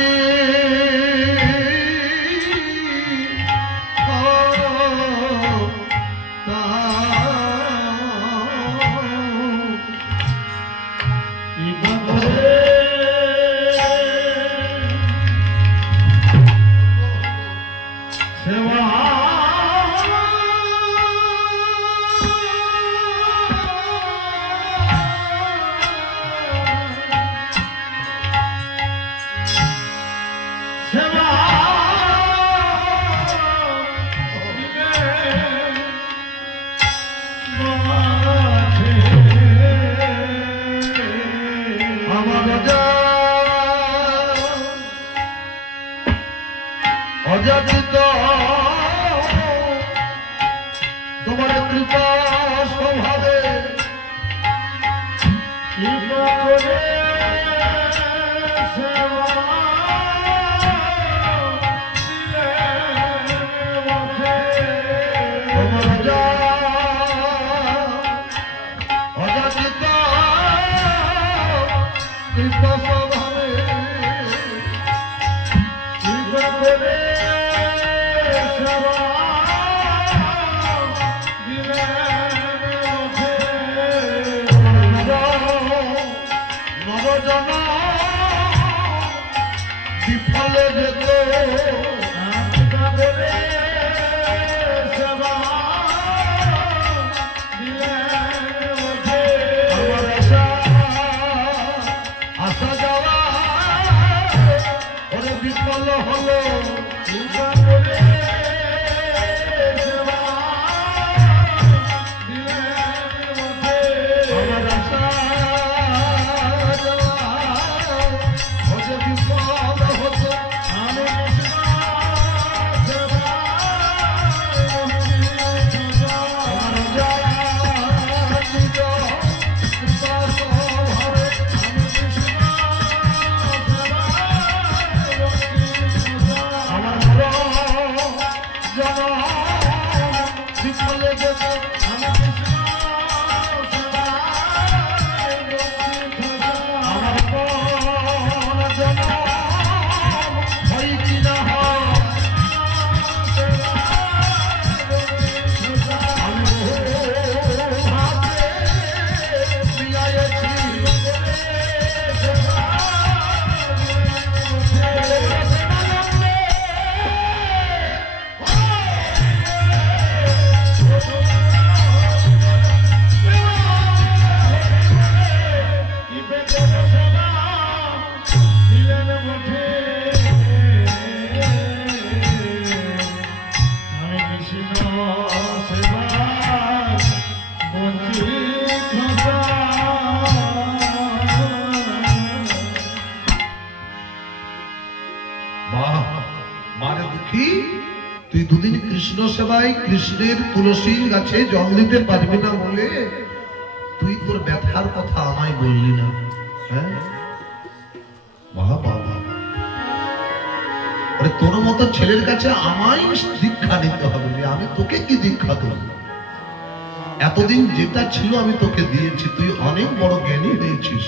অজাতিত তোমার কৃপা স্বভাবে কৃপা করে অজাতিত কৃপা স্বভাবে কৃপা করে বিফলে যেত আসা যাওয়া ওরে বিফল হলো তুই দুদিন কৃষ্ণ সেবায় কৃষ্ণের তুলসী গাছে জল দিতে পারবি না বলে তুই তোর ব্যথার কথা আমায় বললি না। হ্যাঁ বাবা, তোর মতো ছেলের কাছে আমায় দীক্ষা নিতে হবে, আমি তোকে কি দীক্ষা দেব? এতদিন যেটা ছিল আমি তোকে দিয়েছি, তুই অনেক বড় জ্ঞানী হয়েছিস।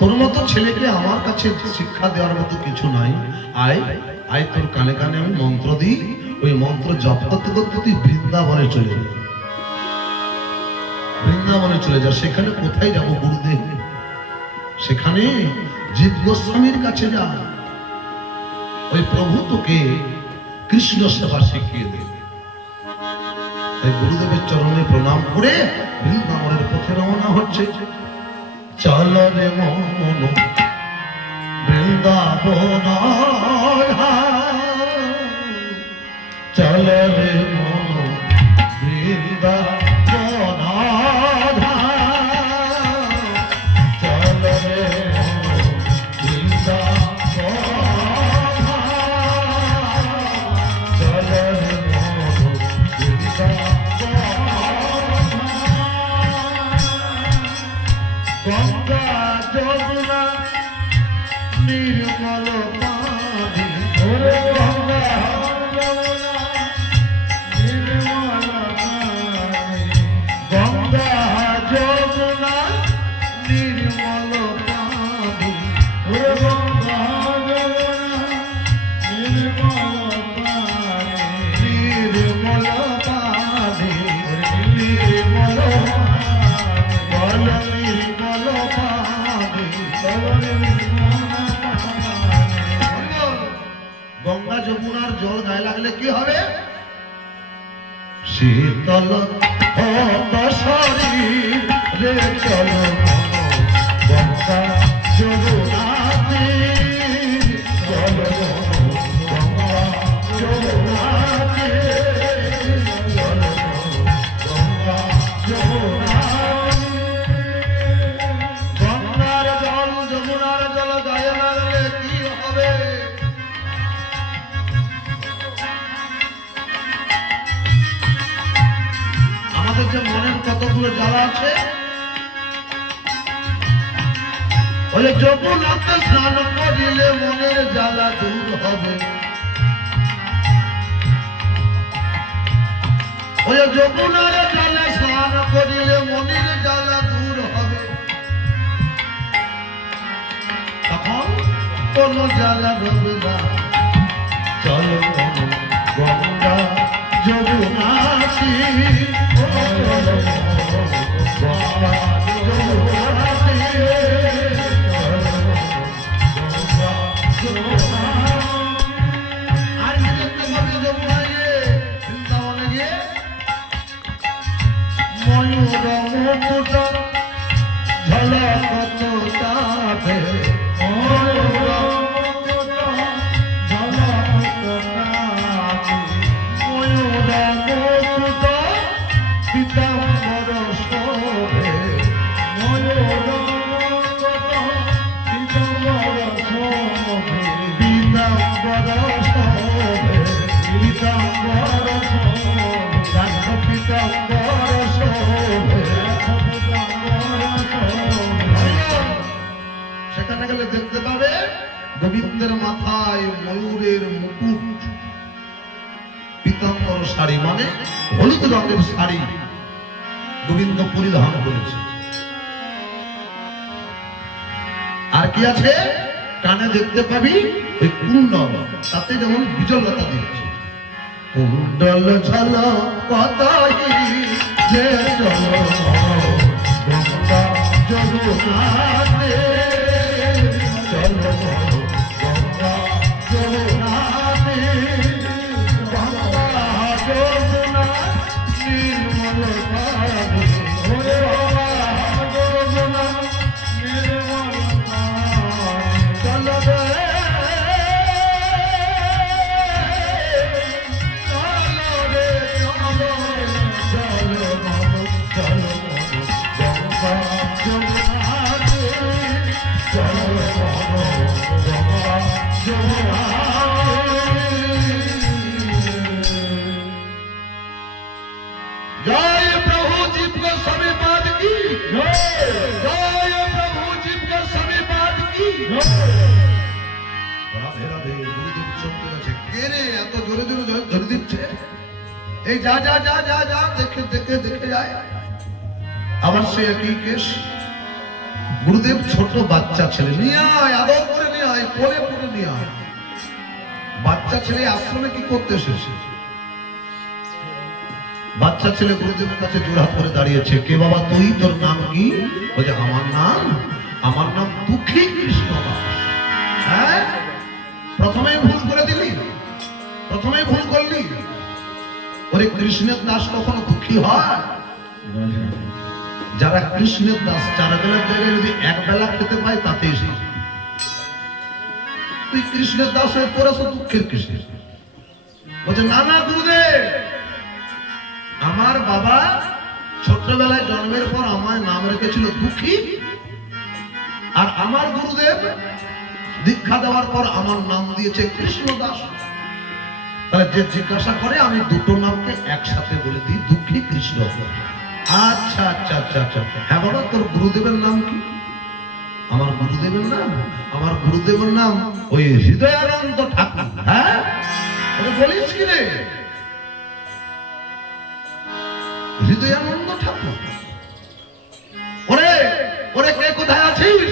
তোর মতো ছেলেকে আমার কাছে শিক্ষা দেওয়ার মতো কিছু নাই। আয় আয়, তোর কানে কানে আমি মন্ত্র দিই, ওই মন্ত্র জপ করতে করতে তুই বৃন্দাবনে চলে যা। বৃন্দাবনে চলে যা। সেখানে কোথায় যাবো গুরুদেব? সেখানে জীব গোস্বামীর কাছে যা। ওই প্রভু তোকে কৃষ্ণ সেবা শিখিয়ে দেবে। তাই গুরুদেবের চরণে প্রণাম করে বৃন্দাবনের পথে রওনা হচ্ছে। চল রে মন বৃন্দাবন, চল রে মন বৃন্দাবন, গঙ্গা যমুনা নির্মল পানি ওরে গঙ্গা যমুনা নির্মল পানি গঙ্গা যমুনা নির্মল পানি ওরে গঙ্গা যমুনা নির্মল পানি নির্মল পানি নির্মল বল নির্মল পানি বল নির্মল পানি। গঙ্গা যমুনার জল গায়ে লাগলে কি হবে? শীতল শরীর রে চল গঙ্গা যমুনাতে চল গঙ্গা যমুনাতে চল গঙ্গা যমুনাতে। গঙ্গার জল যমুনার জল গায়ে লাগলে কি হবে? আমাদের যে মনের কতগুলো জ্বালা আছে, বলে যমুনাতে স্নান করিলে মনের জ্বালা দূর হবে। ওই যমুনার জলে স্নান করিলে মনের জ্বালা দূর হবে। তখন কোন জ্বালা রবে না। চল গঙ্গা যমুনাতে গঙ্গা যমুনাতে আর কি দেখতে পাবে যমুনায় গিয়ে, বৃন্দাবনে গিয়ে? ময়ূর মুকুট ঝলকত তাতে ময়ূর মুকুট ঝলকত তাতে ময়ূর মুকুট পীতাম্বর শোভে ময়ূর মুকুট পীতাম্বর শোভে পীতাম্বর শোভে পীতাম্বর শোভে রাখ পীতাম্বর শোভে সেখানে গেলে দেখতে পাবে গোবিন্দের মাথায় ময়ূরের মুকুট, পীতাম্বর শাড়ি মানে হলুদ রঙের শাড়ি গোবিন্দ পরিধান করেছে। আর কি আছে? কানে দেখতে পাবি ওই কুণ্ডল, তাতে যেমন বিজলতা দিচ্ছে। কুণ্ডল ঝল কথাই যে চল গঙ্গা যমুনাতে চল গঙ্গা যমুনাতে গঙ্গা যমুনা নির্মল পানি ওরে গঙ্গা যমুনা নির্মল পানি চল রে जय प्रभु जीव गोस्वामी पाद की जय प्रभु जीव गोस्वामी पाद की রাধে রাধে। গুরুদেব চন্দ্র আছে কে রে এত জোরে জোরে ধরে দিচ্ছে? এই যা যা যা যা যা দেখে দেখে দেখে যায় আবার সে একই কেশ। গুরুদেব ছোট বাচ্চা ছেলে নিয়ে আয়, আদর করে নিয়ে আয়, পরে পরে নিয়ে আয়। বাচ্চা ছেলে আশ্রমে কি করতে এসেছে? বাচ্চা ছেলে গুরুদেবের কাছে জোড়হাত করে দাঁড়িয়েছে। কে বাবা তুই? তোর নাম কি? বলে আমার নাম দুঃখী কৃষ্ণ দাস। হ্যাঁ, প্রথমেই ভুল করে দিলি, প্রথমেই ভুল করলি। ওরে কৃষ্ণের দাস কখনো দুঃখী হয়? যারা কৃষ্ণের দাস 4 বেলার জায়গায় যদি 1 বেলা খেতে পায় তাতেই সে। তুই কৃষ্ণের দাস হয়ে পড়েছ দুঃখের কৃষ্ণ। বলছে না না গুরুদেব, আমার বাবা ছোট্টবেলায় জন্মের পর আমার নাম রেখেছিল দুঃখী, আর আমার গুরুদেব দীক্ষা দেওয়ার পর আমার নাম দিয়েছে কৃষ্ণ দাস। তাহলে যে জিজ্ঞাসা করে আমি দুটো নামকে একসাথে বলে দিই, দুঃখী কৃষ্ণ। আচ্ছা আচ্ছা আচ্ছা আচ্ছা, হ্যাঁ বাবা তোর গুরুদেবের নাম কি? আমার গুরুদেবের নাম, আমার গুরুদেবের নাম ওই হৃদয়ানন্দ ঠাকুর। হ্যাঁ, ওরে বলিস কি রে? হৃদয়ানন্দ ঠাকুর। ওরে ওরে, কে কোথায় আছিস?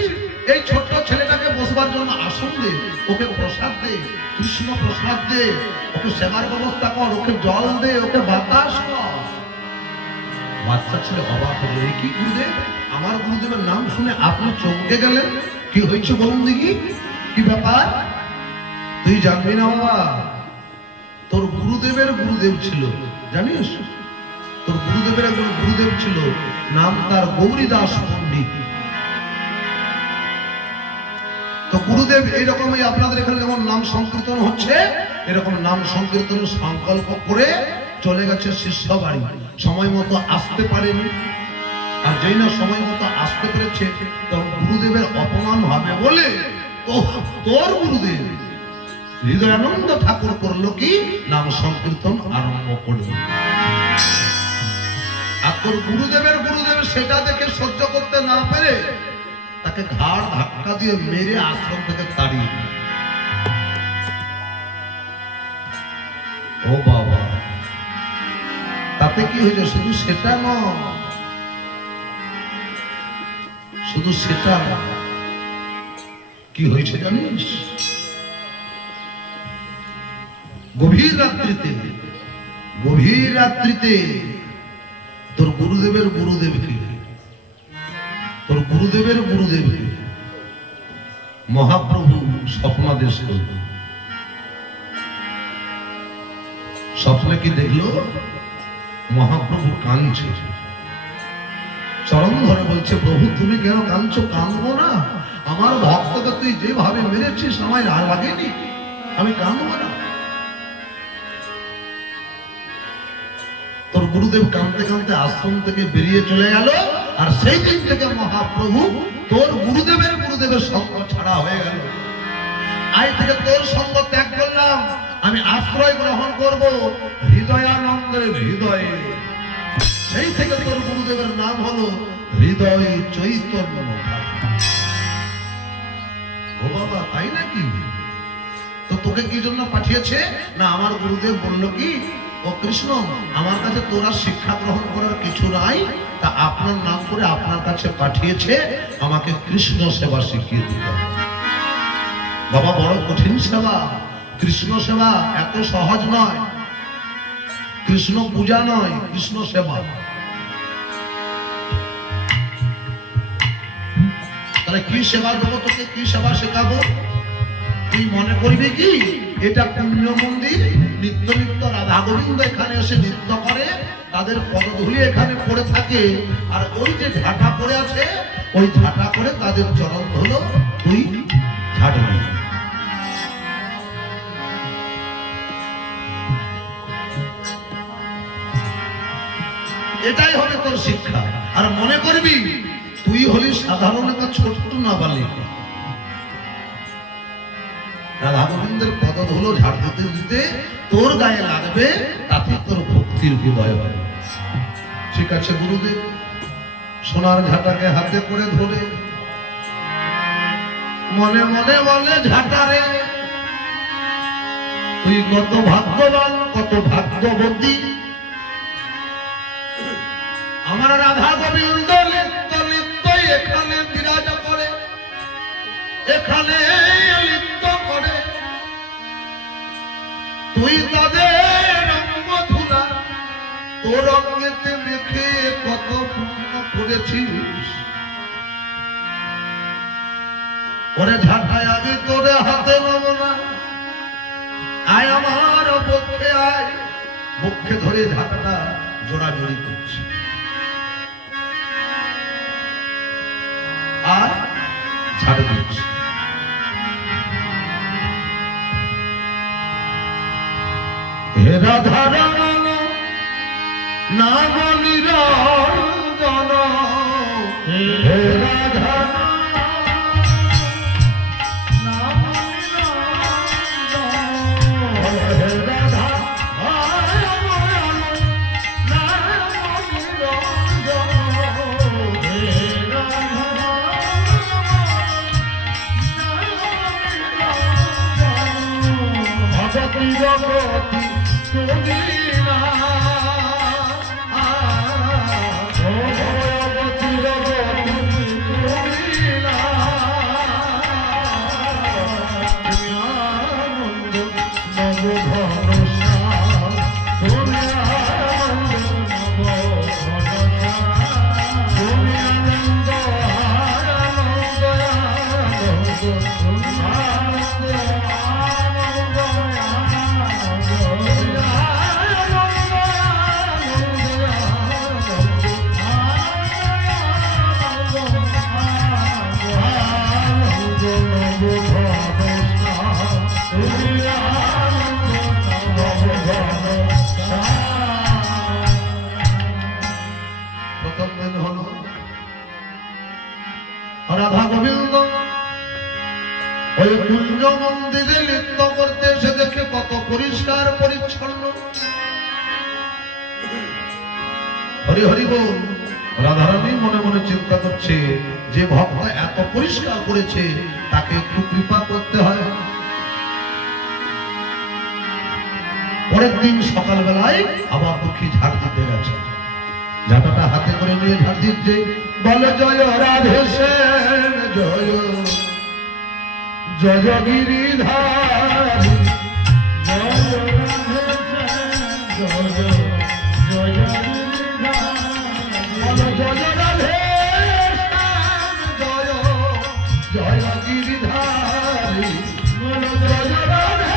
এই ছোট্ট ছেলেটাকে বসবার জন্য আসন দে, ওকে প্রসাদ দে, কৃষ্ণ প্রসাদ দে, ওকে সেবার ব্যবস্থা কর, ওকে জল দে, ওকে বাতাস কর। বাচ্চা ছেলে অবাক হলো, এ কি গুরুদেব? আমার গুরুদেবের নাম শুনে আপনি চমকে গেলেন? কি হয়েছে বলুন দেখি, কি ব্যাপার? তুই জানবি না বাবা, তোর গুরুদেবের গুরুদেব ছিল, জানিস? তোর গুরুদেবের একজন গুরুদেব ছিল, নাম তার গৌরীদাস পণ্ডিত। তো গুরুদেব এইরকমই আপনাদের এখানে যেমন নাম সংকীর্তন হচ্ছে, এরকম নাম সংকীর্তনের সংকল্প করে চলে গেছে শিষ্য বাড়ি। সময় মতো আসতে পারেনি, আর যেই না সময় মতো আসতে পেরেছে, তখন গুরুদেবের অপমান হবে বলে তোর গুরুদেব হৃদয়ানন্দ ঠাকুর করলো কি, নাম সংকীর্তন আরম্ভ করলো। আর তোর গুরুদেবের গুরুদেব সেটা দেখে সহ্য করতে না পেরে তাকে ঘাড় ধাক্কা দিয়ে মেরে আশ্রম থেকে তাড়িয়ে দিল। ও বাবা, তাতে কি হয়েছে? শুধু সেটা নয়, শুধু সেটা নয়, কি হয়েছে জানিস? গভীর রাত্রিতে তোর গুরুদেবের গুরুদেবকে, তোর গুরুদেবের গুরুদেবকে মহাপ্রভু স্বপ্নাদেশ করল। স্বপ্নে কি দেখলো? মহাপ্রভু কাঁদছে, চরণ ধরে বলছে, প্রভু তুমি কেন কাঁদছো? কাঁদবো না, আমার ভক্তকে তুই যেভাবে মেরেছিস আমায় লাগেনি, আমি কাঁদবো না। তোর গুরুদেব কাঁদতে কাঁদতে আশ্রম থেকে বেরিয়ে চলে গেল, আর সেই দিন থেকে মহাপ্রভু তোর গুরুদেবের গুরুদেবের সঙ্গ ছাড়া হয়ে গেল। আজ থেকে তোর সঙ্গ ত্যাগ করলাম, আমি আশ্রয় গ্রহণ করব হৃদয়ানন্দের হৃদয়ে। সেই থেকে তোর গুরুদেবের নাম হলো হৃদয় চৈতন্য। ও বাবা, তাই নাকি? তো তোকে কি জন্য পাঠিয়েছে? না, আমার গুরুদেব বলল কি, ও কৃষ্ণ, আমার কাছে তোরা শিক্ষা গ্রহণ করার কিছু নাই, তা আপনার নাম করে আপনার কাছে পাঠিয়েছে, আমাকে কৃষ্ণ সেবা শিখিয়ে দিতে। বাবা, বড় কঠিন সেবা। কৃষ্ণ সেবা এত সহজ নয়, কৃষ্ণ পূজা নয়, কৃষ্ণ সেবা। তাহলে কি সেবা দেবো তোকে? কি সেবা শেখাবো? তুই মনে করবি কি এটা পুণ্য মন্দির, নিত্য নিত্য রাধা গোবিন্দ এখানে এসে নৃত্য করে, তাদের পদধূলি এখানে পড়ে থাকে, আর ওই যে ঝাঁটা পড়ে আছে, ওই ঝাঁটা করে তাদের চরণ হলো তুই ঝাড়বি। এটাই হবে তোর শিক্ষা। আর মনে করবি তুই হলি সাধারণ একটা ছোট্ট নাবালিক, রাধা গোবিন্দের পদধূলো ঝাড় দিতে দিতে তোর গায়ে লাগবে, তাতে তোর ভক্তির হৃদয় হবে। ঠিক আছে গুরুদেব। সোনার ঝাঁটাকে হাতে করে ধরে মনে মনে বলে, ঝাঁটারে তুই কত ভাগ্যবান, কত ভাগ্যবতী, আমার রাধা গোবিন্দ নিত্য নিত্যই এখানে বিরাজ করে, এখানে লিপ্ত করে, তুই তাদের অঙ্গ ধুলা তোর অঙ্গেতে মেখে কত পুণ্য করেছিস। ওরে ঝাঁটায় আমি তোরে হাতে নেব না, আয় আমার পক্ষে আয়। পক্ষে ধরে ঝাঁটাটা জোড়াজোড়ি করছে, আর ছাড় দিচ্ছে। হে রাধা রমণ নাম নিরঞ্জন, হে রাধা নাম নিরঞ্জন, হে রাধা নাম নিরঞ্জন, হে রাধা মদিনা প্রথম দিন হলো রাধা গোবিন্দ ওই কুঞ্জ মন্দিরে নৃত্য করতে এসে দেখে কত পরিষ্কার পরিচ্ছন্ন। হরি হরি বল। রাধারানী মনে মনে চিন্তা করছে যে ভক্ত এত পরিষ্কার করেছে তাকে একটু কৃপা করতে হয়। পরের দিন সকালবেলায় আবার দুঃখী ঝাড় দিতে গেছে। ঝাঁটাটা হাতে করে নিয়ে ঝাড় দিচ্ছে, বলে জয় রাধে শ্যাম জয় জয় গিরিধারী জয় রাধে শ্যাম জয় জয় গিরিধারী বলো জয় রাধে শ্যাম জয় জয় গিরিধারী বলো জয় রাধে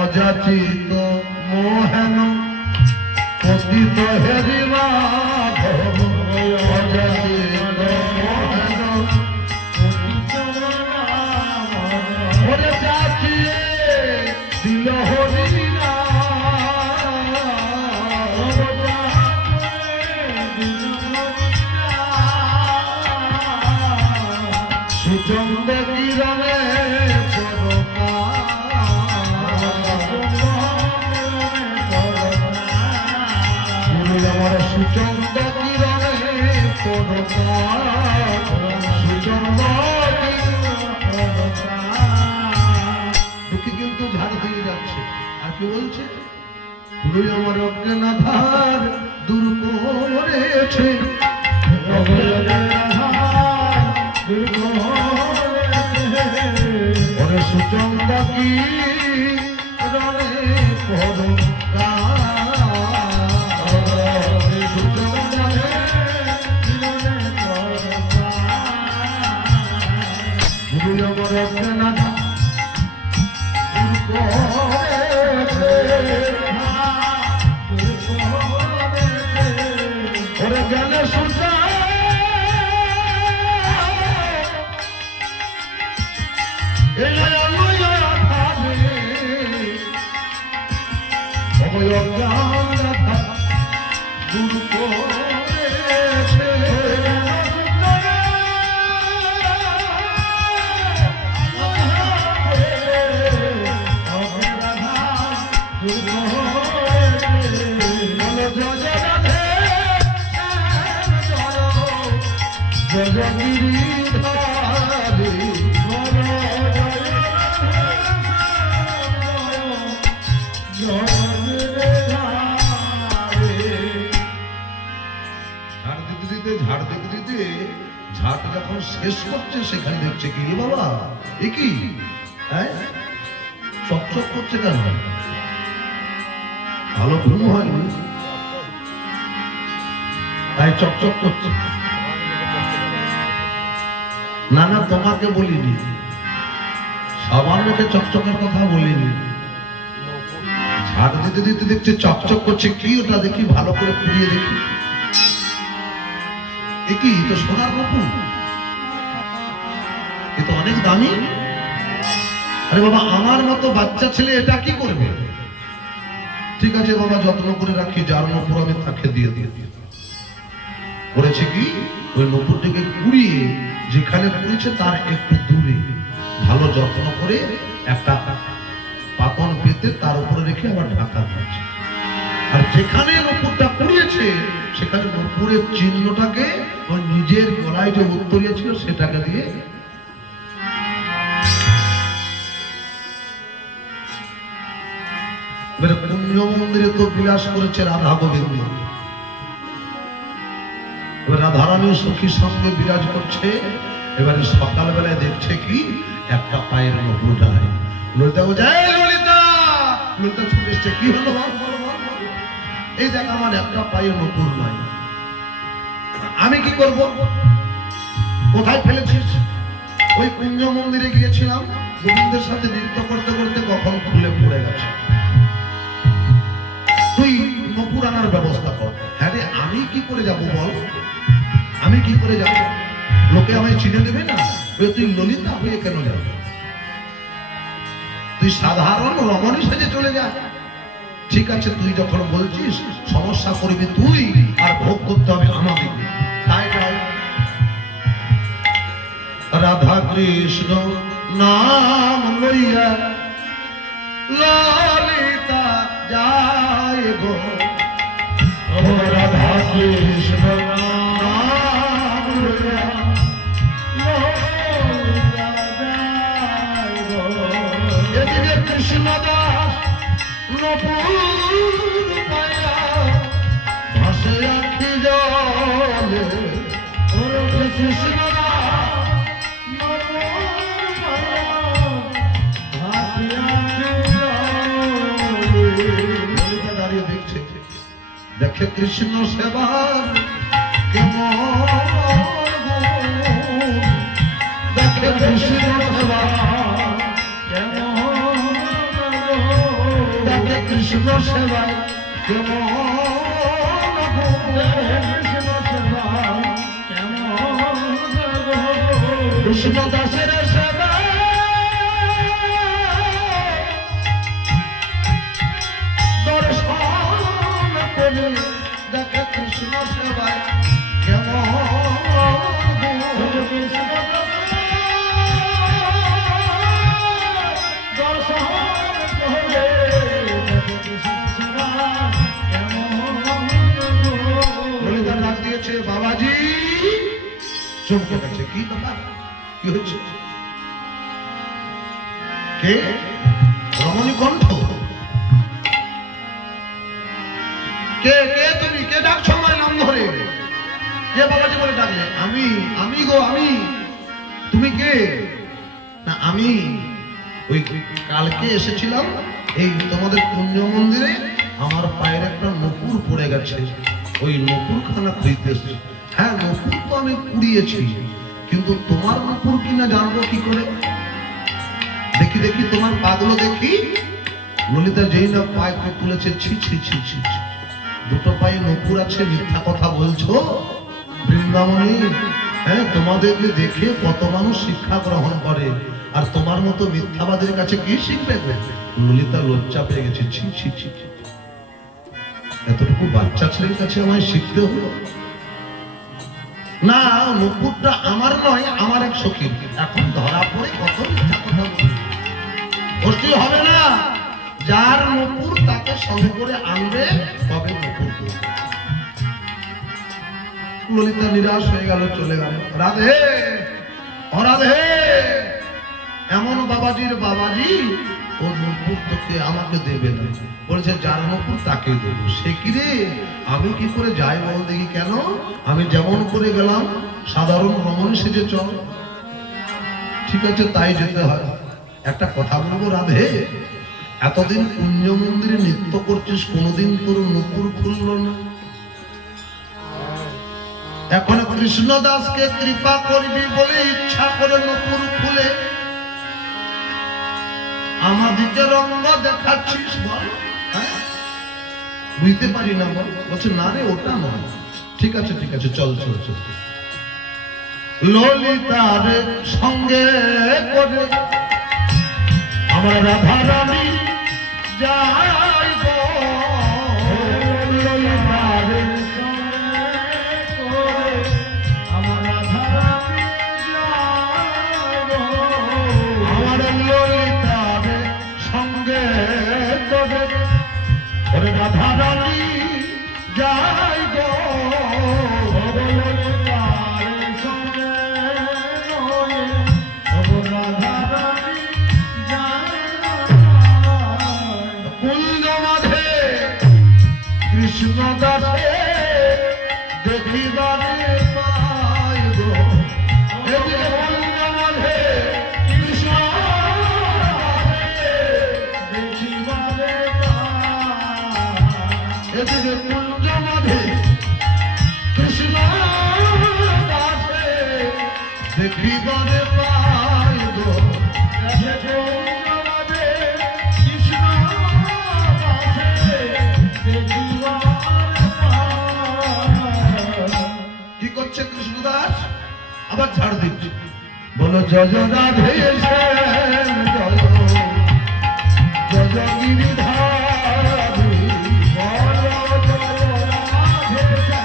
অযাচিত মোহন পতিত হেরি মাধব অযাচিত মোহন পতিত ওরে যাচিয়ে দিল হরি সুচন্দ কিরণে সুচন্দ কিরণে সুচন্দ দুঃখী কিন্তু ঝাড় দিয়ে যাচ্ছে। আর কি বলছে? পুরোই আমার অজ্ঞানাধার দূর করেছে ওরে সুচন্দ কি রণে পড়ো ঝাঁট যখন শেষ করছে সেখানে দেখছে কি রে বাবা এ কি চকচক করছে কেন? ভালো ঘুম হয়নি তাই চকচক করছে। না না, তোমাকে বলিনি, সাবান মেখে চকচকের কথা বলিনি। ঝাড় দিতে দিতে দেখছে চকচক করছে, কি ওটা দেখি, ভালো করে পুড়িয়ে দেখি, এ কি, তো সোনার নূপুর, এ তো অনেক দামি। আরে বাবা, আমার মতো বাচ্চা ছেলে এটা কি করবে? ঠিক আছে বাবা, যত্ন করে রাখি, যার নূপুর আমি তাকে দিয়ে করেছে কি, ওই নূপুরটিকে কুড়িয়ে যেখানে পুড়েছে তার একটু দূরে ভালো যত্ন করে একটা পাতন পেতে তার উপরে রেখে আবার ঢাকা দিয়েছে। আর যেখানে নূপুরটা পুড়িয়েছে সেখানে নূপুরের চিহ্নটাকে ওই নিজের গলায় যে উত্তরিয়া ছিল সেটাকে দিয়ে পুণ্য মন্দিরে তো বিলাস করেছে রাধা গোবিন্দ। রাধারানী সখীর সঙ্গে বিরাজ করছে। এবারে সকালবেলায় দেখছে কি, একটা পায়ের নূপুর নাই। ললিতা বলছে, এই ললিতা, ললিতা ছুটে এসছে, কি হলো? এই দেখ, আমার একটা পায়ের নূপুর নাই, আমি কি করব? কোথায় ফেলেছিস? ওই কুঞ্জ মন্দিরে গিয়েছিলাম, গোবিন্দের সাথে নৃত্য করতে করতে কখন খুলে পড়ে গেছে, তুই নূপুর আনার ব্যবস্থা কর। হ্যাঁ রে, আমি কি করে যাব বল, আমি কি করে যাব? লোকে আমায় চিনে দেবে না? তুই ললিতা হয়ে কেন যাবে? তুই সাধারণ রমণী সেজে চলে যা। ঠিক আছে, তুই যখন বলছিস, সমস্যা করবি তুই, আর ভোগ করতে হবে আমাকে। তাই নয়, রাধা কৃষ্ণ নাম লইয়া ললিতা যায় গো, রাধা কৃষ্ণ নাম লইয়া ললিতা যায় গো। এদিকে কৃষ্ণ দাস নূপুর পায়া ভাসে আখি জলে, কৃষ্ণ দেখে কৃষ্ণ সেবার কেমন গুণ, দেখে কৃষ্ণ সেবা কেমন, দেখে কৃষ্ণ সেবা কেমন গুণ, কৃষ্ণ সেবা কেমন, কৃষ্ণ দাসের সেবা দেখে কৃষ্ণ সেবায় কেমন ললিতা ডাক দিয়েছে, বাবাজি। চমকে গেছে, কি ব্যাপার, কি হয়েছে? কে? রমণী কণ্ঠ। কে কে তুমি? কে ডাকছো আমার নাম ধরে? কে বাবাজি বলে ডাকলে? আমি, আমি গো, আমি। তুমি কে? না, আমি ওই কালকে এসেছিলাম এই তোমাদের কুঞ্জ মন্দিরে, আমার পায়ের একটা নূপুর পড়ে গেছে, ওই নূপুর খানা খুঁজতে এসেছি। হ্যাঁ, নূপুর তো আমি কুড়িয়েছি, কিন্তু তোমার নূপুর কিনা জানবো কি করে? দেখি দেখি তোমার পাগুলো দেখি। ললিতা যেই না পায়ে তুলেছে, ছি ছি ছি ছি, দুটো পায়ে নূপুর আছে, মিথ্যা কথা বলছো বৃন্দাবনী। হ্যাঁ, তোমাদেরকে দেখে কত মানুষ শিক্ষা গ্রহণ করে, আর তোমার মতো মিথ্যাবাদের কাছে কি শিখবে? ললিতা লজ্জা পেয়ে গেছে, ছি ছি ছি, এতটুকু বাচ্চা ছেলের কাছে আমায় শিখতে হলো। না, নূপুরটা আমার নয়, আমার এক সখীর। এখন ধরা পড়ে কত মিথ্যা কথা বলছি, হবে না। যার নূপুর তাকে সঙ্গে করে আনবে, তবে নূপুর। ললিতা নিরাশ হয়ে গেল, চলে গেল। রাধে, অরাধে, এমন বাবাজির বাবাজি ও নূপুর তোকে আমাকে দেবে না, বলেছে যার নূপুর তাকে দেবো। সে কি রে, আমি কি করে যাই বল দেখি? কেন? আমি যেমন করে গেলাম সাধারণ রমণী সেজে চল। ঠিক আছে, তাই যেতে হয়। একটা কথা বলবো রাধে, এতদিন কুঞ্জ মন্দিরে নৃত্য করছিস, কোনোদিন তোর নূপুর খুললো না। এখন কৃষ্ণ দাসকে কৃপা করবি বলে ইচ্ছা করে নপুর ফুলে আমাদিকে রঙ্গ দেখাচ্ছিস বল? হ্যাঁ? বুঝতে পারি না বল। বলছে না রে ওটা নয়। ঠিক আছে ঠিক আছে চল চল চল। ললিতার সঙ্গে করে আমার রাধা রানী যাইব, ললিতার সঙ্গে করে আমার রাধা রানী যাইব, আমার ললিতার সঙ্গে করে ওরে রাধা রানী যাইব, কৃষ্ণ দাসে দেখিবারে পাইব, এদিকে কুঞ্জ মাঝে কৃষ্ণ দেখিবারে পাইব, এদিকে কুঞ্জ মাঝে কৃষ্ণ দাসে দেখিবারে পাইব, কৃষ্ণদাস আবার ছাড় দিচ্ছে, বলো জয় রাধে শ্যাম জয় জয় গিরিধারী, বলো জয় রাধে শ্যাম জয়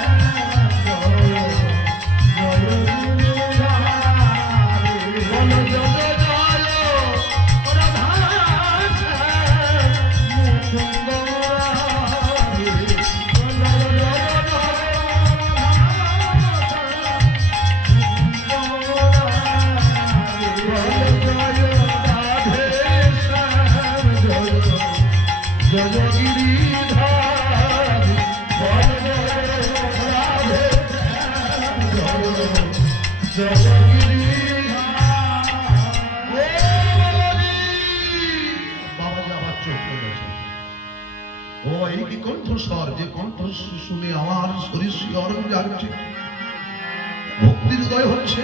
জয় গিরিধারী, বলো জয় জয় রাধা শ্যাম মুকুন্দ মুরারি, বলো জয় কণ্ঠস্বর, যে কণ্ঠ শুনে আমার শরীর শিহরণ জাগছে, ভক্তির উদয় হচ্ছে।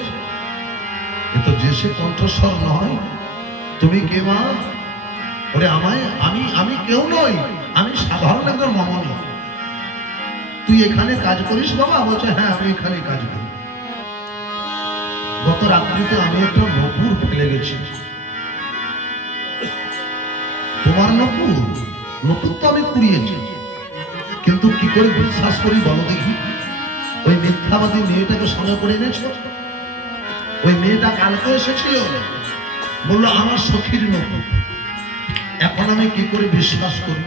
এ তো যে সে কণ্ঠস্বর নয়। তুমি কে মা? ওরে আমায় আমি কেউ নই, আমি সাধারণ একজন মামনি। তুই এখানে কাজ করিস বাবা? বলছে হ্যাঁ আমি এখানে কাজ করি। গত রাত্রিতে আমি একটা নপুর ফেলে গেছি। তোমার নপুর? নপুর তো আমি কুড়িয়েছি, কিন্তু কি করে বিশ্বাস করি বলো দেখি? ওই মিথ্যাবাদী মেয়েটাকে সঙ্গে করে এনেছো। ওই মেয়েটা কালকে এসেছিল, বললো আমার সখীর নপুর। এখন আমি কি করে বিশ্বাস করি?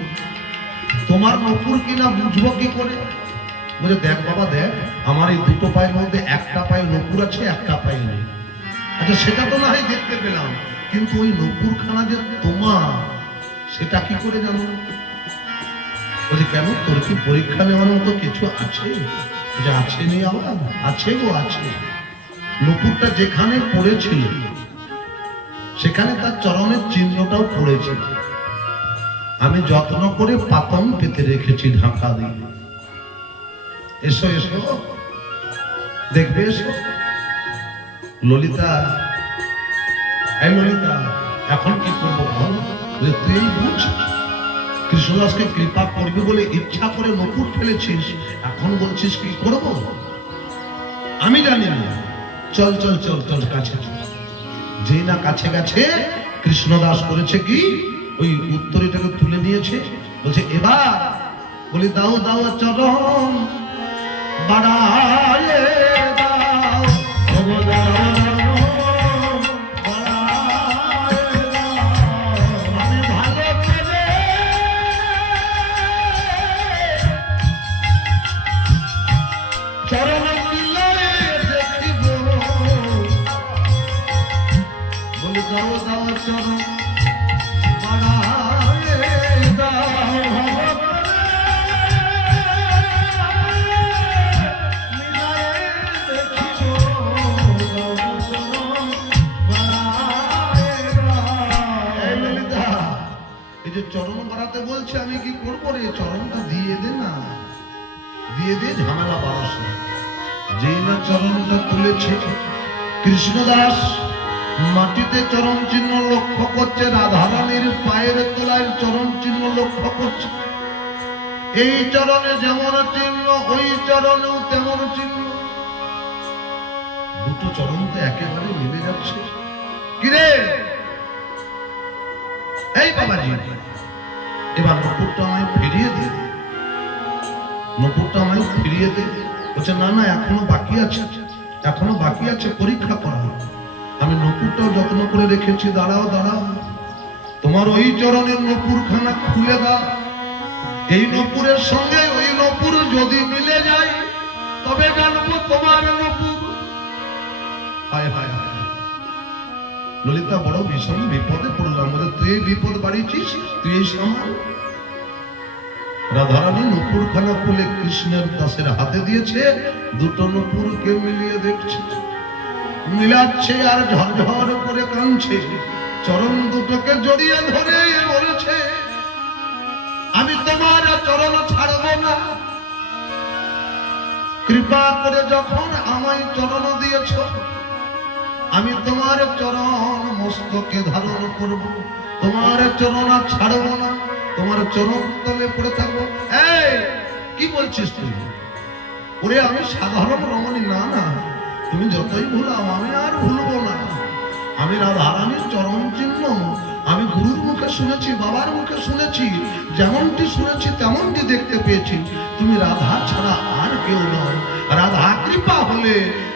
তোমার নপুর কিনা বুঝবো কি করে? বলে দেখ বাবা দেখ, আমার এই দুটো পায়ের মধ্যে একটা পায়ে নপুর আছে, একটা পায়ে নেই। আচ্ছা সেটা তো না হয় দেখতে পেলাম, কিন্তু ওই নপুর খানা যে তোমার, সেটা কি করে জানো? বলছি কেন, তোর কি পরীক্ষা নেওয়ার মতো কিছু আছে? যে আছে নেই আমার? আছে গো আছে। নপুরটা যেখানে পড়েছিল সেখানে তার চরণের চিহ্নটাও পড়েছে। আমি যত্ন করে পাতন পেতে রেখেছি ঢাকা দিয়ে। এসো এসো দেখবে, এসো। ললিতা, এই ললিতা, এখন কি করবো বল? তুই বুঝ, কৃষ্ণদাসকে কৃপা করবি বলে ইচ্ছা করে নপুর ফেলেছিস, এখন বলছিস কি করবো? আমি জানি না। চল চল চল চল কাছে চল। যেই না কাছে গেছে, কৃষ্ণদাস করেছে কি, ওই উত্তরীটাকে তুলে নিয়েছে। বলছে এবার বলি দাও দাও চরণ বাড়ায় দাও, আমি ভালো করে চরণ দিলে দেখিব, বলি দাও দাও চরণ বাড়ায় দাও, চরণ বাড়াতে বলছে, আমি কি করবো রে? চরণটা দিয়ে দে না, দিয়ে দে, ঝামেলা বাড়াস না। যেই না চরণটা তুলেছে, কৃষ্ণদাস মাটিতে চরণ চিহ্ন লক্ষ্য করছে, রাধারানীর পায়ের তলায় চরণ চিহ্ন লক্ষ্য করছে। এই চরণে যেমন চিহ্ন, ওই চরণেও তেমন চিহ্ন। দুটো চরণ তো একেবারে মিলে যাচ্ছে। কিরে এই বাবাজি, এবার নপুরটা আমায় ফিরিয়ে দে, নপুরটা আমায় ফিরিয়ে দে। বলছে না না, এখনো বাকি আছে, এখনো বাকি আছে, পরীক্ষা করা। আমি নপুরটাও যত্ন করে রেখেছি। দাঁড়াও দাঁড়াও, তোমার ওই চরণের নপুরখানা খুলে দাও। এই নপুরের সঙ্গে ওই নপুর যদি মিলে যায় তবে জানবো তোমার নপুর। হায় হায় হায়, ললিতা বড় ভীষণ বিপদে পড়লাম। বলে তুই এই বিপদ বাড়িয়েছিস, তুই এই সামাল। রাধারানী নপুরখানা খুলে কৃষ্ণের দাসের হাতে দিয়েছে। দুটো নপুরকে মিলিয়ে দেখছে, মিলাচ্ছে আর ঝরঝর করে কাঁদছে। চরণ দুটোকে জড়িয়ে ধরে বলেছে, আমি তোমার চরণ ছাড়ব না। কৃপা করে যখন আমায় চরণ দিয়েছ, আমি তোমার চরণ মস্তকে ধারণ করব, তোমার চরণ আর ছাড়ব না, তোমার চরণ তলে পড়ে থাকবো। এই কি বলছিস তুই? ওরে আমি সাধারণ রমণী। না না, তুমি যতই ভুলাও আমি আর ভুলবো না। আমি রাধারানীর চরণ চিহ্ন আমি গুরুর মুখে শুনেছি, বাবার মুখে শুনেছি, যেমনটি শুনেছি তেমনটি দেখতে পেয়েছি। তুমি রাধা ছাড়া আর কেউ নয়। রাধা কৃপা হলে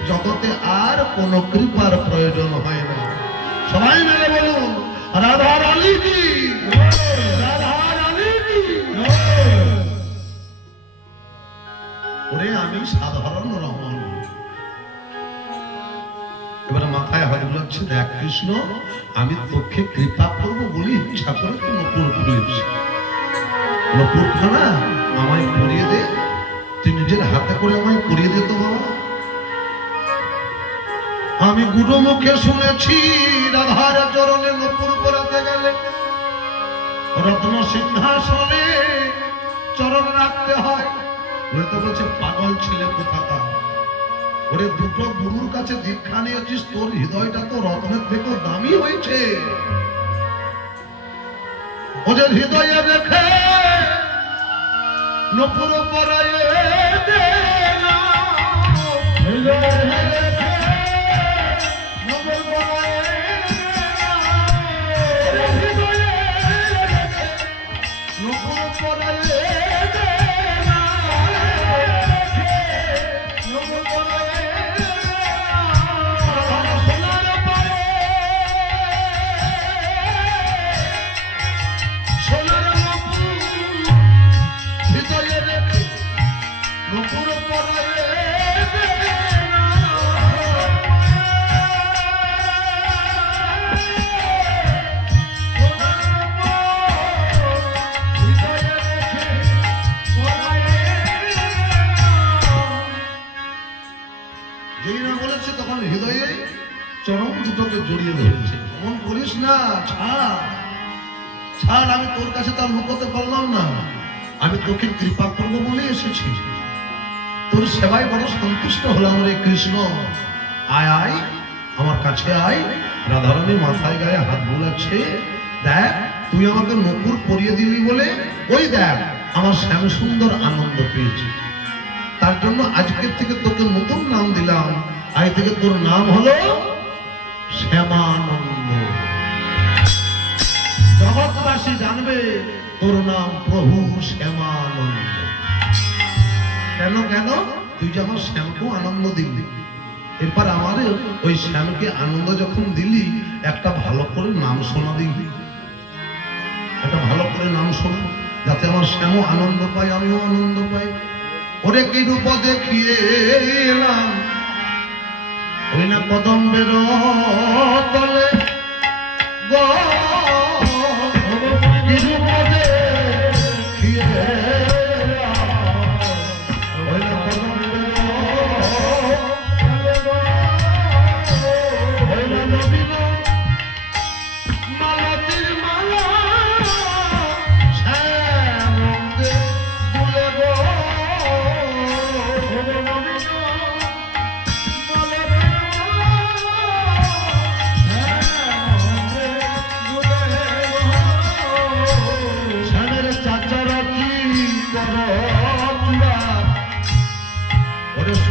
জগতে আর কোন কৃপার প্রয়োজন হয় না। সবাই মিলে বলুন রাধা রানী কি, রাধা রানী কি। ওরে আমি সাধারণ রমণ। এবারে মাথায় হাত বুলাচ্ছে, দেখ কৃষ্ণ, আমি তোকে কৃপা করবো বলে ইচ্ছা করে তো নপুর খুলেছি। নপুরখানা আমায় পরিয়ে দে, তুই নিজের হাতে করে আমায় পরিয়ে দে তো বাবা। আমি গুরু মুখে শুনেছি, রাধার চরণে নপুর পরাতে গেলে রত্ন সিংহাসনে চরণ রাখতে হয়। তো বলছে পাগল ছেলে কোথাকার, ওরে দুটো গুরুর কাছে দীক্ষা নিয়েছিস, তোর হৃদয়টা তো রত্নের থেকেও দামি হয়েছে। ওদের হৃদয়ে রেখে নপুর পরায়ে দে না, হৃদয়ে রেখে নপুর পরায়ে দে না, হৃদয়ে রেখে নপুর পরায়ে দে না, নপুর পরায়ে হৃদয়ে চরণ দুটোকে জড়িয়ে ধরেছে। মন করিস না, ছাড় ছাড়, আমি তোর কাছে তার লুকোতে পারলাম না। আমি তোকে কৃপা করবো বলে এসেছি, তোর সেবায় বড় সন্তুষ্ট হলাম রে কৃষ্ণ। আয় আয় আমার কাছে আয়। রাধারানী মাথায় গায়ে হাত বোলাচ্ছে, দেখ তুই আমাকে নপুর পরিয়ে দিলি বলে ওই দেখ আমার শ্যাম সুন্দর আনন্দ পেয়েছে। তার জন্য আজকের থেকে তোকে নতুন নাম দিলাম। আজ থেকে তোর নাম হলো শ্যামানন্দ। জগৎবাসী জানবে তোর নাম প্রভু শ্যামানন্দ। কেন কেন? তুই যে আমার শ্যামকেও আনন্দ দিলি। এরপর আমার ওই শ্যামকে আনন্দ যখন দিলি, একটা ভালো করে নাম শোনা দিলি, একটা ভালো করে নাম শোনা, যাতে আমার শ্যামও আনন্দ পায়, আমিও আনন্দ পাই। ওরে কি রূপ দেখিয়ে এলাম ওই না কদম্বের তলে গো, কি রূপ দেখিয়ে ওই না কদম্বের তলে গো, ওই না নবীন মালতীর মালা শ্যামঙ্গে দুলে গো,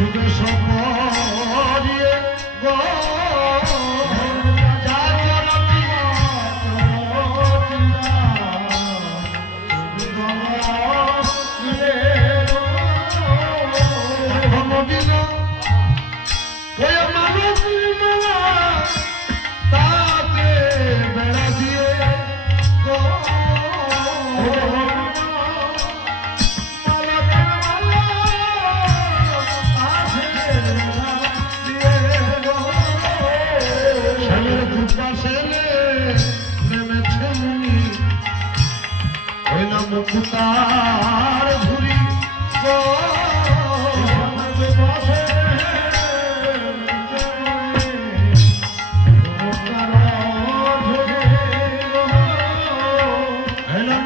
শুধু সপরিয়ে গো মুক্তার ধুরি গো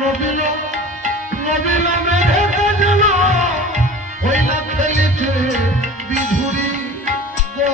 নবীন নবীন মেঘে যেন হইলা খেলেছে বিধুরি গো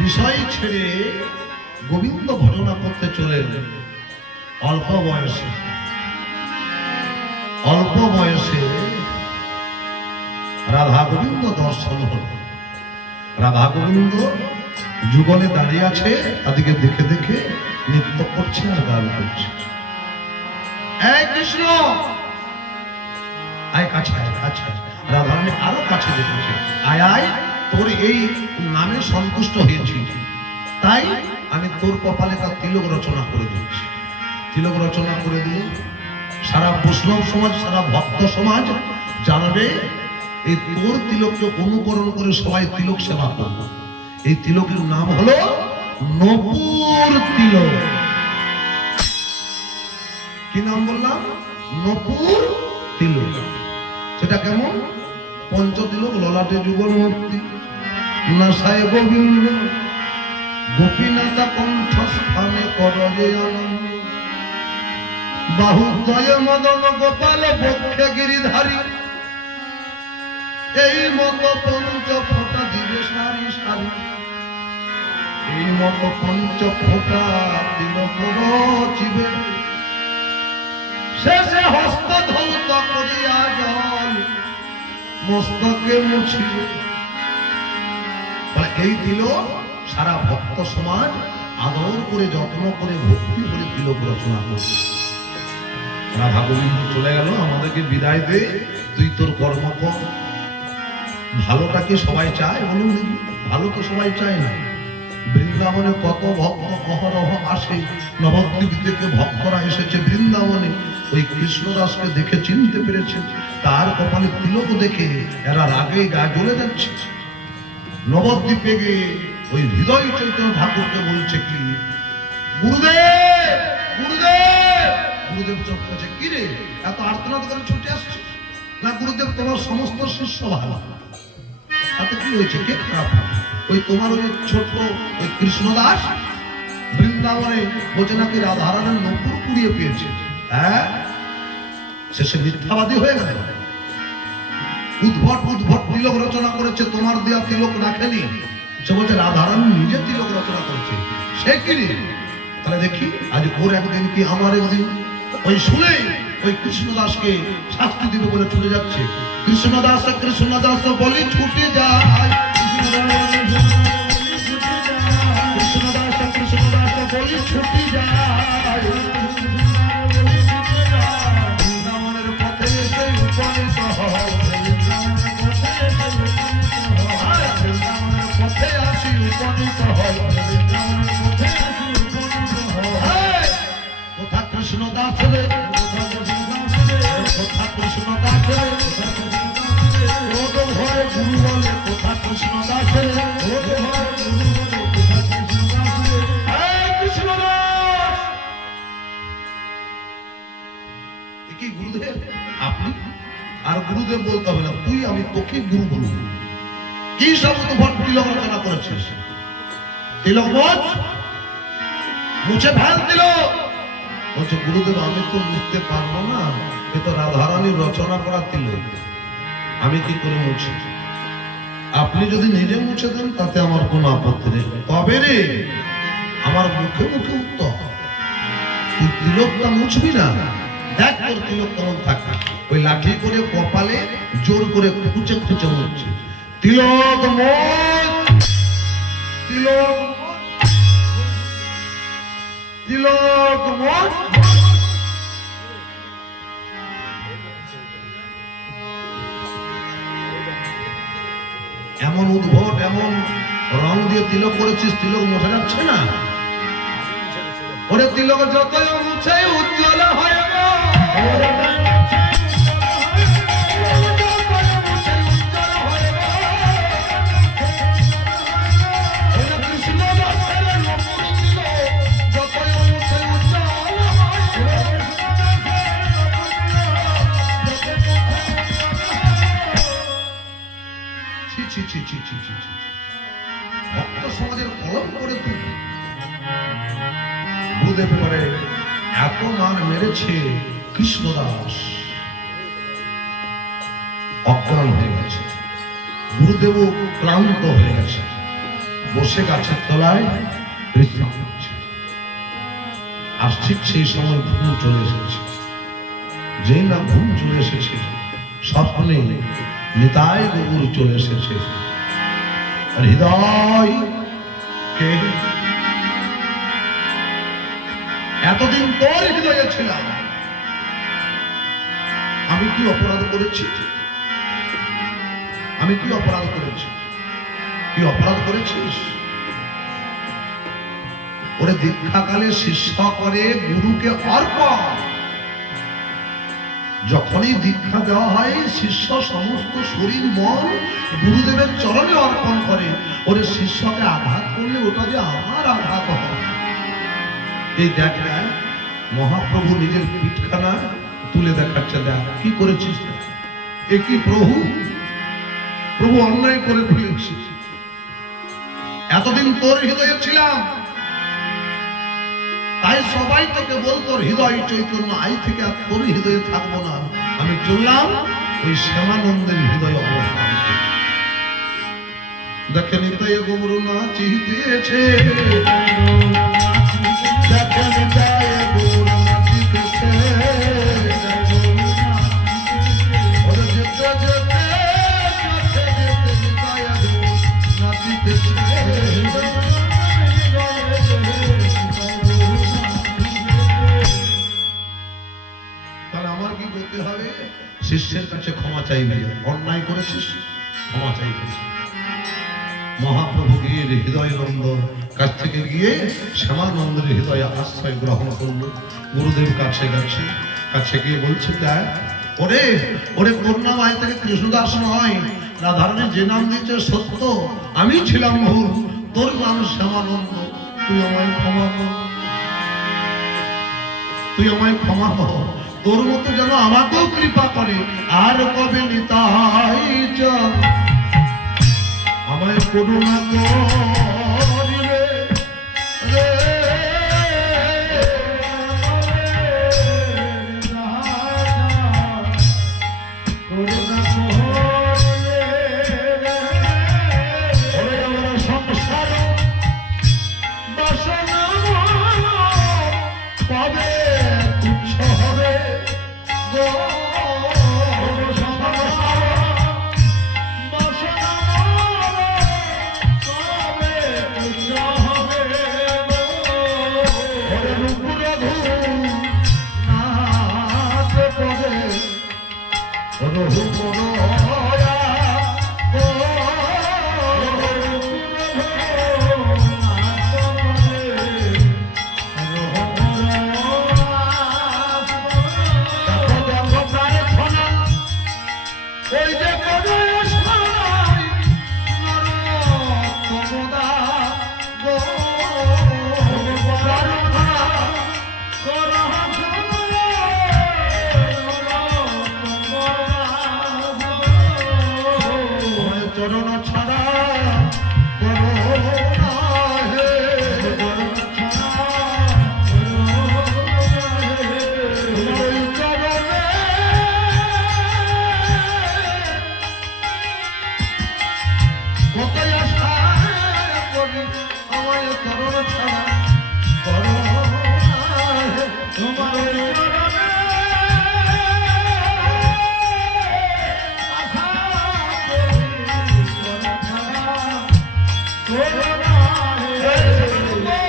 বিষয় ছেড়ে গোবিন্দ ভজনা করতে চলে অল্প বয়সে রাধা গোবিন্দ দর্শন হল। রাধা গোবিন্দ যুগলে দাঁড়িয়ে আছে, তাদেরকে দেখে দেখে নৃত্য করছে আর গান করছে। এই কৃষ্ণ আয় কাছে, আয় কাছে। রাধারানী আরো কাছে দেখেছে, আয় আয়, তোর এই নামে সন্তুষ্ট হয়েছি, তাই আমি তোর কপালে তার তিলক রচনা করে দিচ্ছি। তিলক রচনা করে দিল। সারা বৈষ্ণব সমাজ, সারা ভক্ত সমাজ জানবে এই তোর তিলককে অনুকরণ করে সবাই তিলক সেবা করবে। এই তিলকের নাম হলো নপুর তিলক। কি নাম বললাম? নপুর তিলক। সেটা কেমন? পঞ্চতিলক ললাটে যুগল মূর্তি, নাসায় গোবিন্দ গোপীনাথ কণ্ঠস্থানে করজে আনন্দ, বাহুদ্বয়ে মদন গোপাল বক্ষে গিরিধারী, এই মত পঞ্চ ফোঁটা দিবে সারি সারি, এই মত পঞ্চ ফোঁটা তিলক রচিবে, শেষে হস্ত ধৌত করিয়া জল মস্তকে মুছিবে। এই তিলক সারা ভক্ত সমাজ আদর করে, যত্ন করে, ভক্তি করে তিলক রচনা করবে। রাধা গোবিন্দ চলে গেল, আমাদেরকে বিদায় দে, তুই তোর কর্ম কর। ভালোটাকে সবাই চায়? বলুন দেখি, ভালো তো সবাই চায় না। বৃন্দাবনে কত ভক্ত অহরহ আসে, নবদ্বীপ থেকে ভক্তরা এসেছে বৃন্দাবনে, ওই কৃষ্ণদাসকে দেখে চিনতে পেরেছে, তার কপালে তিলক দেখে এরা রাগে গা জ্বলে যাচ্ছে। নবদ্বীপে গিয়ে ওই হৃদয় চৈতন্য ঠাকুরকে বলছে কি, গুরুদেব গুরুদেব। গুরুদেব চোখ করছে, কি রে এত আর্তনাদ করে ছুটে আসছে? না গুরুদেব, তোমার সমস্ত শিষ্য ভালো, তাতে কি হয়েছে? কে খারাপ? ওই তোমার ওই ছোট ওই কৃষ্ণদাস বৃন্দাবনে বলছে নাকি রাধারানীর নপুর কুড়িয়ে পেয়েছে। হ্যাঁ, শেষে মিথ্যাবাদী হয়ে গেল। উদ্ভট উদ্ভট তিলক রচনা করেছে, তোমার দেয়া তিলক রাখেনি। সে বলছে রাধারানী নিজে তিলক রচনা করেছে। সে কি? তাহলে দেখি আজ ওর একদিন কি আমার একদিন। ওই শুনে ওই কৃষ্ণদাসকে শাস্তি দিবে বলে চলে যাচ্ছে। কৃষ্ণদাস কৃষ্ণদাস বলি ছুটে যায়, কৃষ্ণদাস কৃষ্ণদাস বলি ছুটে যায়, বৃন্দাবনের পথে এসে উপনীত হও, বৃন্দাবনের পথে আসি উপনীত হও। কোথা কৃষ্ণদাস রে, কোথা কৃষ্ণদাস রে, রোগ ভয়ে গুরু বলে কোথা কৃষ্ণদাস রে, রোগ ভয়ে গুরু বলে কোথা কৃষ্ণদাস রে। কৃষ্ণদাস গুরুদেব বলতে হবে না, তুই আমি তোকে গুরু বলবো। কি সব উদ্ভট তিলক রচনা করেছিস? তিলক মুছে ফেল তিলক। বলছে গুরুদেব আমি তো মুছতে পারবো না, এ তো রাধারানীর রচনা করা তিলক, আমি কি করে মুছি? আপনি যদি নিজে মুছে দেন তাতে আমার কোনো আপত্তি নেই, তবে রে আমার মুখে মুখে উত্তর, তুই তিলকটা মুছবি না, দেখ তোর তিলক কেমন থাকে। ওই লাঠি করে কপালে জোর করে খুঁচে খুঁচে মুছছে, তিলক মোচ, তিলক তিলক মোচ। এমন উদ্ভট, এমন রং দিয়ে তিলক করেছিস, তিলক মোছা যাচ্ছে না। ওরে তিলক যতই মুছে উজ্জ্বল হয় গো, কৃষ্ণ দাসের নপুর তিলক যতই মুছে উজ্জ্বল হয়। ছি ছি ছি ছি ছি ছি ছি, ভক্ত সমাজের কলম করে তুই। গুরুদেব পরে এত মান মেরেছে, কৃষ্ণদাস অজ্ঞান হয়ে গেছে, গুরুদেব ক্লান্ত হয়ে গেছে, বসে গাছের তলায় বিশ্রাম করছে। আর ঠিক সেই সময় ঘুম চলে এসেছে। যেই না ঘুম চলে এসেছে, স্বপ্নে নিতাই গৌর চলে এসেছে। হৃদয় কে? এতদিন তোর হৃদয়ে ছিলাম, আমি কি অপরাধ করেছি? আমি কি অপরাধ করেছি? কি অপরাধ করেছিস? ওরে দীক্ষাকালে শিষ্য করে গুরুকে অর্পণ। যখনই দীক্ষা দেওয়া হয়, শিষ্য সমস্ত শরীর মন গুরুদেবের চরণে অর্পণ করে। ওরে শিষ্যকে আঘাত করলে ওটা যে আমার আঘাত হয়। এই দেখ না, মহাপ্রভু নিজের পিঠখানা তুলে দেখাচ্ছে, দেখ কি করেছিস। এ কি প্রভু? প্রভু অন্যায় করে ফেলেছিস। এতদিন তোর হৃদয়ে ছিলাম, তাই সবাই তোকে বলতো হৃদয় চৈতন্য, আই থেকে আর তোর হৃদয়ে থাকবো না। আমি চললাম ওই শ্যামানন্দের হৃদয়ে অবস্থান। দেখে নিতাই গৌর নাচিতেছে, দেখে নিতাই গৌর নাচিতেছে, ওরে যেতে যেতে কাছে যেতে নিতাই গৌর নাচিতেছে। তাহলে আমার কি করতে হবে? শিষ্যের কাছে ক্ষমা চাইবে, অন্যায় করেছিস ক্ষমা চাইবে। মহাপ্রভু গিয়ে হৃদয়ানন্দ কাছ থেকে গিয়ে শ্যামানন্দের হৃদয়ে আশ্রয় গ্রহণ করলো। গুরুদেব কাছে গেছে, কাছে গিয়ে বলছে, দেখ ওরে ওরে তোর নাম আজ থেকে কৃষ্ণদাস নয়, রাধারানী যে নাম দিয়েছে সত্য, আমি ছিলাম ভুল, তোর নাম শ্যামানন্দ, তুই আমায় ক্ষমা কর, তুই আমায় ক্ষমা কর। তোর মতো যেন আমাকেও কৃপা করে। আর কবে নিতাই চল আমায় করুণা করিবে রে, করুণা করিবে রে, আমার সংসার বাসনা কবে তুচ্ছ হবে গো, সংসার বাসনা কবে আমায় চরণ ছাড়া করো না হে। তোমার চরণে আশা করি, করুণা হে।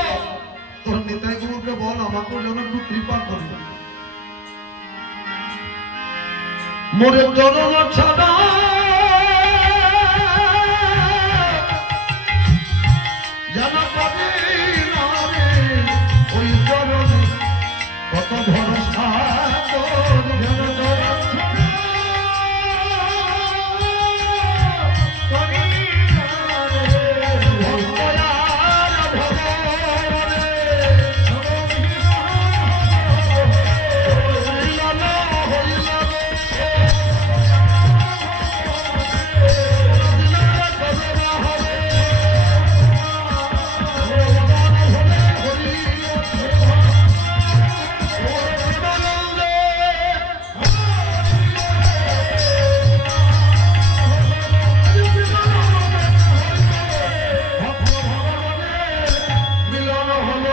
তোর নিতাই গুরুকে বল আমাকেও যেন একটু কৃপা করি। মোরে চরণ ছাড়া যেন পাবি না রে, ওই চরণে কত ভরসা তোর যেন চরণ ছাড়া করি না রে। ভক্তয়ার ভবনে হইল হইল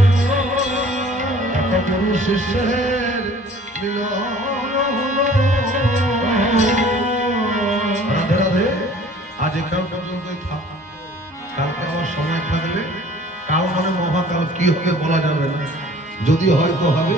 মিলন হলো গুরু শিষ্যের মিলন হলো। রাধে রাধে, আজ এখান পর্যন্তই থাক। কালকে আবার সময় থাকলে কাল মানে মহাকাল কি হবে বলা যাবে না, যদি হয়তো হবে।